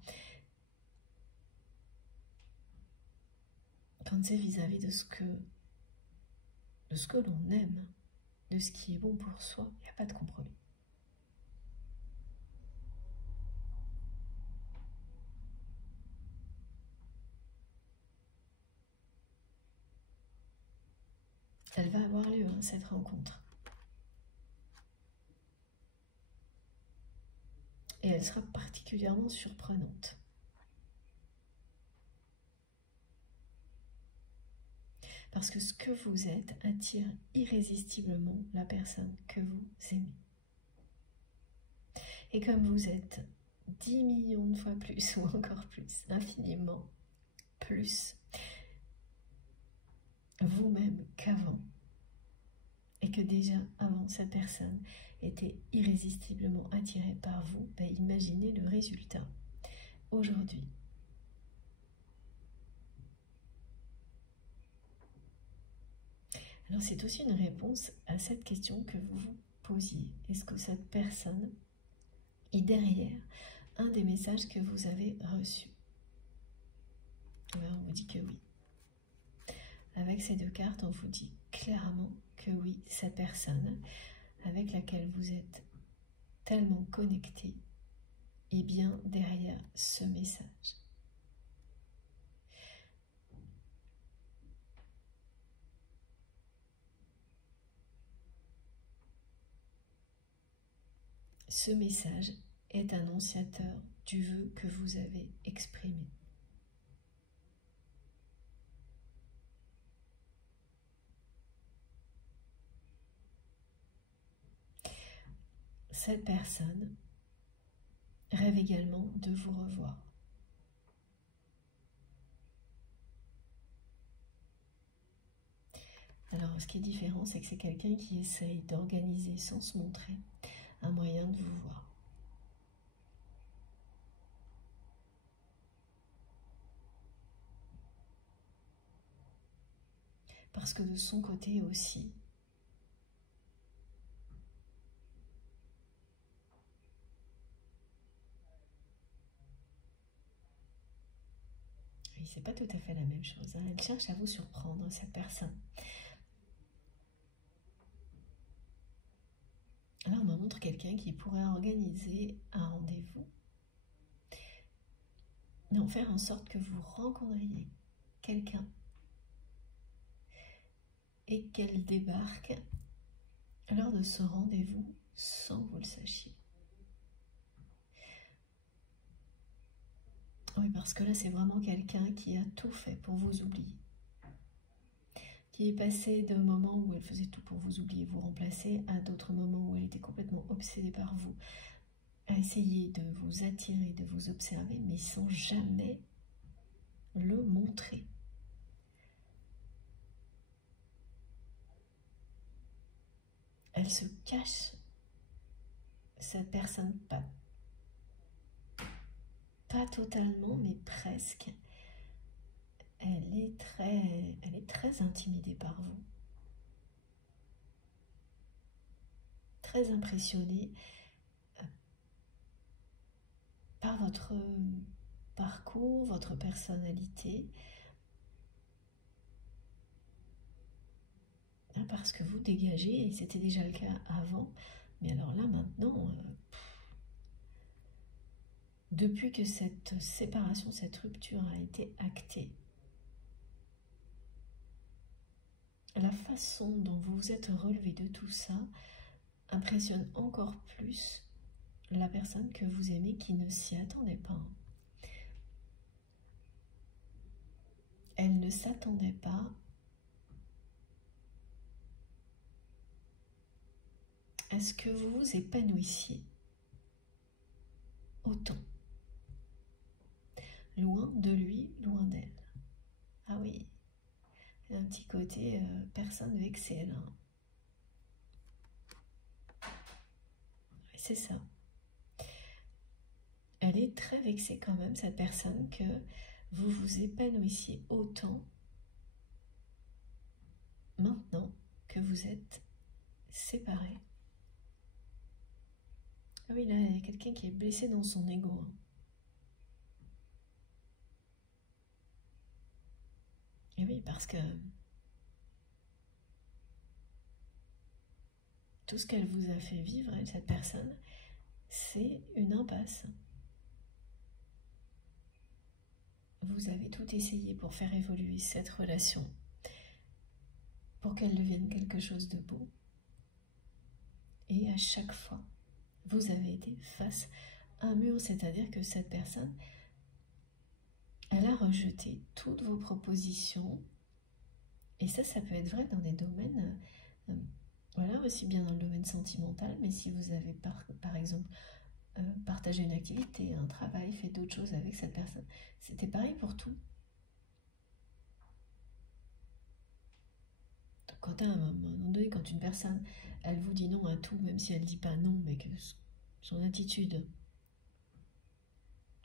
Quand c'est vis-à-vis de ce que l'on aime, de ce qui est bon pour soi, il n'y a pas de compromis. Elle va avoir lieu, hein, cette rencontre. Et elle sera particulièrement surprenante. Parce que ce que vous êtes attire irrésistiblement la personne que vous aimez. Et comme vous êtes 10 millions de fois plus, ou encore plus, infiniment plus, vous-même qu'avant, et que déjà avant cette personne était irrésistiblement attirée par vous, ben imaginez le résultat aujourd'hui. Alors c'est aussi une réponse à cette question que vous vous posiez. Est-ce que cette personne est derrière un des messages que vous avez reçus? On vous dit que oui. Avec ces deux cartes, on vous dit clairement que oui, cette personne avec laquelle vous êtes tellement connecté est bien derrière ce message. Ce message est annonciateur du vœu que vous avez exprimé. Cette personne rêve également de vous revoir. Alors, ce qui est différent, c'est que c'est quelqu'un qui essaye d'organiser sans se montrer un moyen de vous voir. Parce que de son côté aussi, Et c'est pas tout à fait la même chose, hein. Elle cherche à vous surprendre, cette personne. Là, on me montre quelqu'un qui pourrait organiser un rendez-vous, mais en faire en sorte que vous rencontriez quelqu'un et qu'elle débarque lors de ce rendez-vous sans que vous le sachiez. Oui, parce que là, c'est vraiment quelqu'un qui a tout fait pour vous oublier. Qui est passé de moments où elle faisait tout pour vous oublier, vous remplacer, à d'autres moments où elle était complètement obsédée par vous, à essayer de vous attirer, de vous observer, mais sans jamais le montrer. Elle se cache, cette personne, pas totalement, mais presque. Elle est très intimidée par vous. Très impressionnée par votre parcours, votre personnalité, parce que vous dégagez, et c'était déjà le cas avant, mais alors là maintenant, depuis que cette séparation, cette rupture a été actée, la façon dont vous vous êtes relevé de tout ça impressionne encore plus la personne que vous aimez qui ne s'y attendait pas. Elle ne s'attendait pas à ce que vous vous épanouissiez autant. Loin de lui, loin d'elle. Ah oui, un petit côté personne vexée là. C'est ça. Elle est très vexée quand même, cette personne, que vous vous épanouissiez autant maintenant que vous êtes séparés. Ah oui, là, il y a quelqu'un qui est blessé dans son ego. Et oui, parce que tout ce qu'elle vous a fait vivre, elle, cette personne, c'est une impasse. Vous avez tout essayé pour faire évoluer cette relation, pour qu'elle devienne quelque chose de beau. Et à chaque fois, vous avez été face à un mur, c'est-à-dire que cette personne, elle a rejeté toutes vos propositions. Et ça peut être vrai dans des domaines, voilà, aussi bien dans le domaine sentimental, mais si vous avez par exemple partagé une activité, un travail, fait d'autres choses avec cette personne, c'était pareil pour tout. Quand à un moment donné, quand une personne, elle vous dit non à tout, même si elle ne dit pas non, mais que son attitude,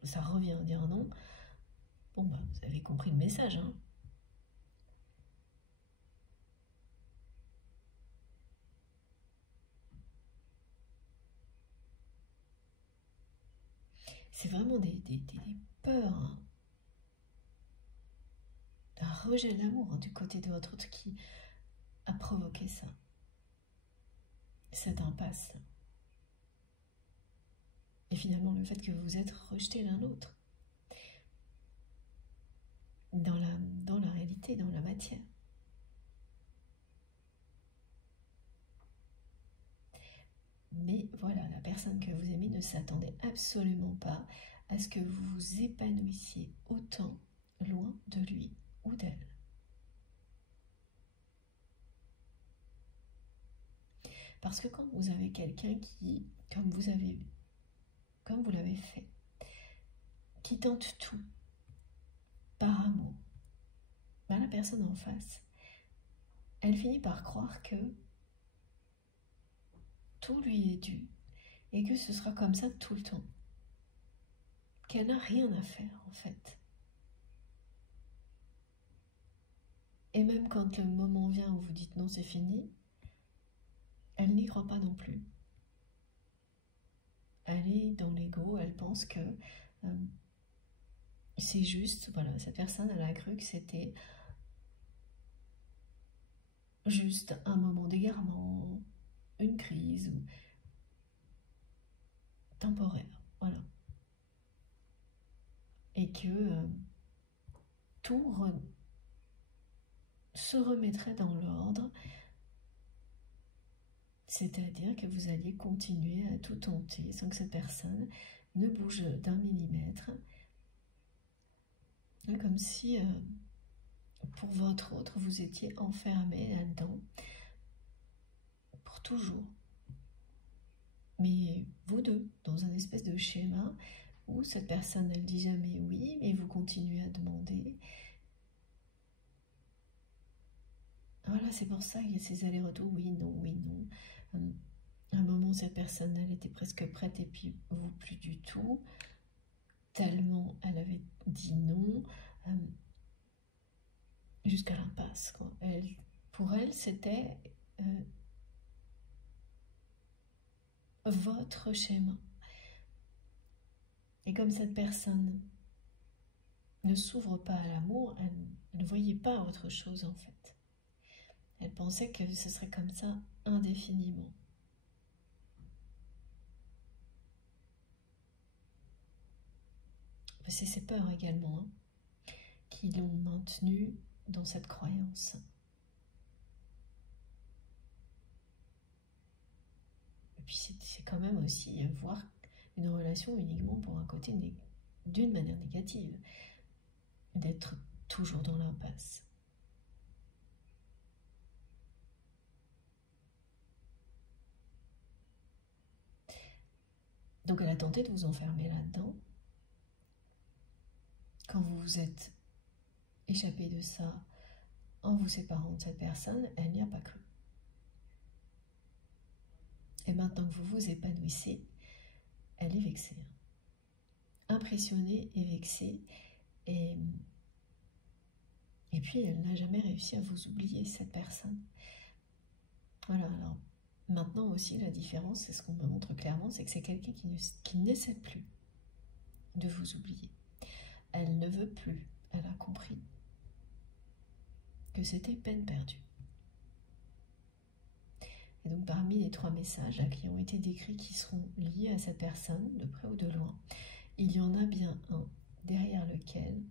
ça revient à dire non, bon bah, vous avez compris le message, hein. C'est vraiment des peurs, hein. Un rejet de l'amour, hein, du côté de votre autre qui a provoqué ça. Cette impasse. Et finalement, le fait que vous êtes rejeté l'un l'autre. Dans la réalité, dans la matière. Mais voilà, la personne que vous aimez ne s'attendait absolument pas à ce que vous vous épanouissiez autant loin de lui ou d'elle. Parce que quand vous avez quelqu'un qui, comme vous l'avez fait, qui tente tout par amour, ben la personne en face, elle finit par croire que tout lui est dû et que ce sera comme ça tout le temps. Qu'elle n'a rien à faire en fait. Et même quand le moment vient où vous dites non, c'est fini, elle n'y croit pas non plus. Elle est dans l'ego, elle pense que c'est juste, voilà, cette personne, elle a cru que c'était juste un moment d'égarement, une crise temporaire, voilà. Et que tout se remettrait dans l'ordre, c'est-à-dire que vous alliez continuer à tout tenter sans que cette personne ne bouge d'un millimètre, comme si pour votre autre vous étiez enfermé là-dedans pour toujours. Mais vous deux, dans un espèce de schéma où cette personne elle dit jamais oui, mais vous continuez à demander. Voilà, c'est pour ça qu'il y a ces allers-retours, oui, non, oui, non. À un moment, cette personne, elle était presque prête et puis vous, plus du tout. Tellement elle avait dit non, jusqu'à l'impasse. Pour elle, c'était votre schéma. Et comme cette personne ne s'ouvre pas à l'amour, elle ne voyait pas autre chose en fait. Elle pensait que ce serait comme ça indéfiniment. C'est ses peurs également qui l'ont maintenue dans cette croyance. Et puis c'est quand même aussi voir une relation uniquement pour un côté d'une manière négative, d'être toujours dans l'impasse. Donc elle a tenté de vous enfermer là-dedans. Quand vous vous êtes échappé de ça en vous séparant de cette personne, elle n'y a pas cru. Et maintenant que vous vous épanouissez, elle est vexée. Impressionnée et vexée. Et puis elle n'a jamais réussi à vous oublier, cette personne. Voilà, alors maintenant aussi la différence, c'est ce qu'on me montre clairement, c'est que c'est quelqu'un qui n'essaie plus de vous oublier. Elle ne veut plus, elle a compris que c'était peine perdue. Et donc parmi les 3 messages là, qui ont été décrits, qui seront liés à cette personne, de près ou de loin, il y en a bien un derrière lequel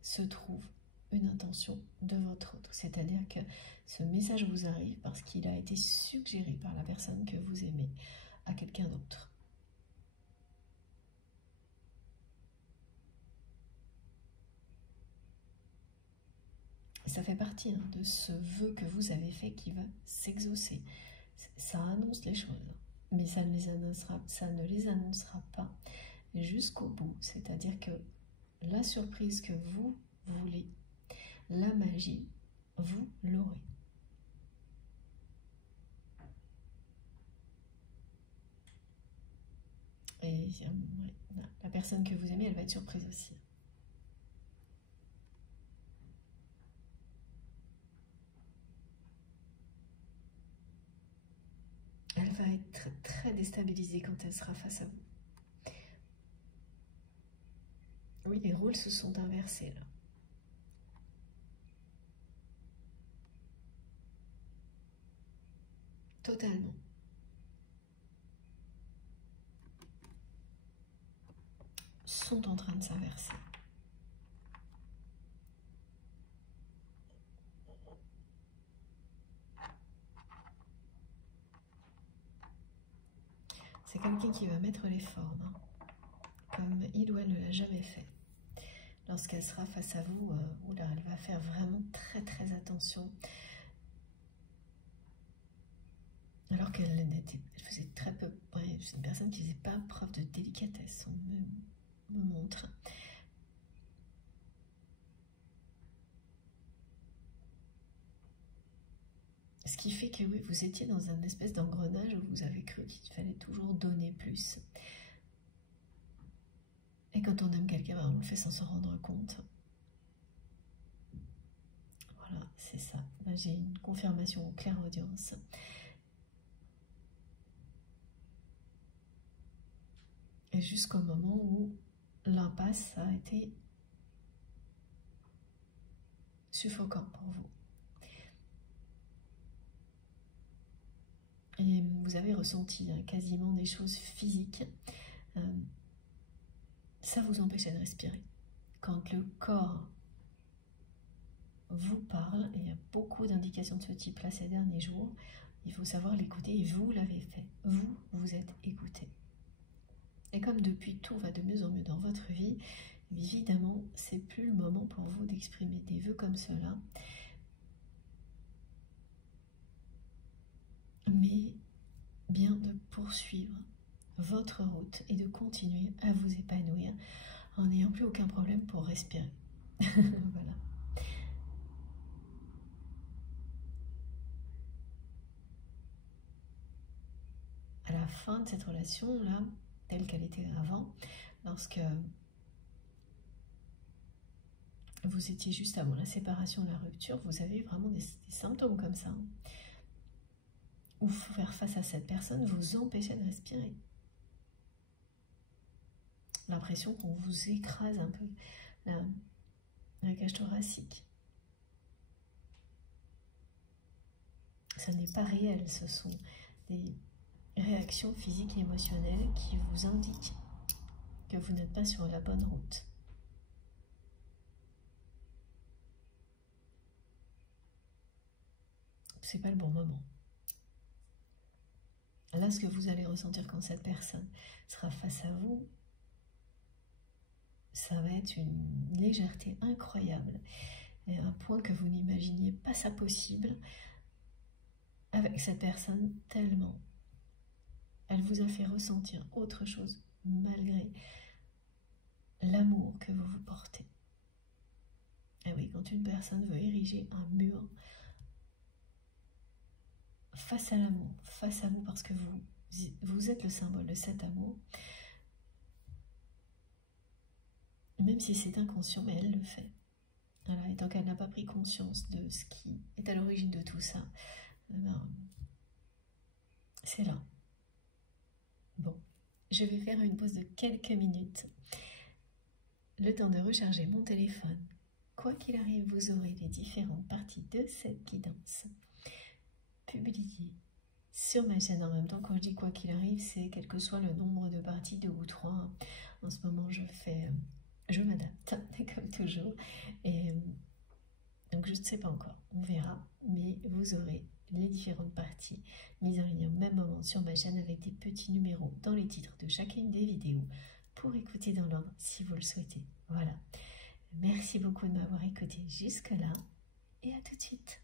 se trouve une intention de votre autre. C'est-à-dire que ce message vous arrive parce qu'il a été suggéré par la personne que vous aimez à quelqu'un d'autre. Ça fait partie de ce vœu que vous avez fait qui va s'exaucer. Ça annonce les choses, mais ça ne les annoncera pas jusqu'au bout. C'est-à-dire que la surprise que vous voulez, la magie, vous l'aurez. Et la personne que vous aimez, elle va être surprise aussi. Elle va être très déstabilisée quand elle sera face à vous. Oui, les rôles se sont inversés là. Totalement. Sont en train de s'inverser. C'est quelqu'un qui va mettre les formes, comme il ou elle ne l'a jamais fait. Lorsqu'elle sera face à vous, oula, elle va faire vraiment très très attention. Alors qu'elle faisait très peu, c'est une personne qui ne faisait pas preuve de délicatesse, on me montre. Ce qui fait que oui, vous étiez dans un espèce d'engrenage où vous avez cru qu'il fallait toujours donner plus. Et quand on aime quelqu'un, on le fait sans se rendre compte. Voilà, c'est ça. Là, j'ai une confirmation au clairaudience. Et jusqu'au moment où l'impasse a été suffocant pour vous. Et vous avez ressenti quasiment des choses physiques. Ça vous empêchait de respirer. Quand le corps vous parle, et il y a beaucoup d'indications de ce type-là ces derniers jours, il faut savoir l'écouter et vous l'avez fait. Vous, vous êtes écouté. Et comme depuis tout va de mieux en mieux dans votre vie, évidemment, c'est plus le moment pour vous d'exprimer des vœux comme cela. Mais bien de poursuivre votre route et de continuer à vous épanouir en n'ayant plus aucun problème pour respirer. Voilà. À la fin de cette relation-là, telle qu'elle était avant, lorsque vous étiez juste avant la séparation, la rupture, vous avez vraiment des symptômes comme ça, où faire face à cette personne vous empêchait de respirer. L'impression qu'on vous écrase un peu la cage thoracique. Ça n'est pas réel, ce sont des réactions physiques et émotionnelles qui vous indiquent que vous n'êtes pas sur la bonne route. C'est pas le bon moment. Là, ce que vous allez ressentir quand cette personne sera face à vous, ça va être une légèreté incroyable, et un point que vous n'imaginiez pas ça possible avec cette personne, tellement elle vous a fait ressentir autre chose malgré l'amour que vous vous portez. Et oui, quand une personne veut ériger un mur face à l'amour, face à vous, parce que vous êtes le symbole de cet amour, même si c'est inconscient, mais elle le fait. Voilà, et tant qu'elle n'a pas pris conscience de ce qui est à l'origine de tout ça, c'est là. Bon, je vais faire une pause de quelques minutes, le temps de recharger mon téléphone. Quoi qu'il arrive, vous aurez les différentes parties de cette guidance publiées sur ma chaîne en même temps. Quand je dis quoi qu'il arrive, c'est quel que soit le nombre de parties, 2 ou 3. En ce moment, je m'adapte, comme toujours. Et donc, je ne sais pas encore, on verra. Mais vous aurez les différentes parties mises en ligne au même moment sur ma chaîne avec des petits numéros dans les titres de chacune des vidéos pour écouter dans l'ordre si vous le souhaitez. Voilà. Merci beaucoup de m'avoir écouté jusque-là et à tout de suite.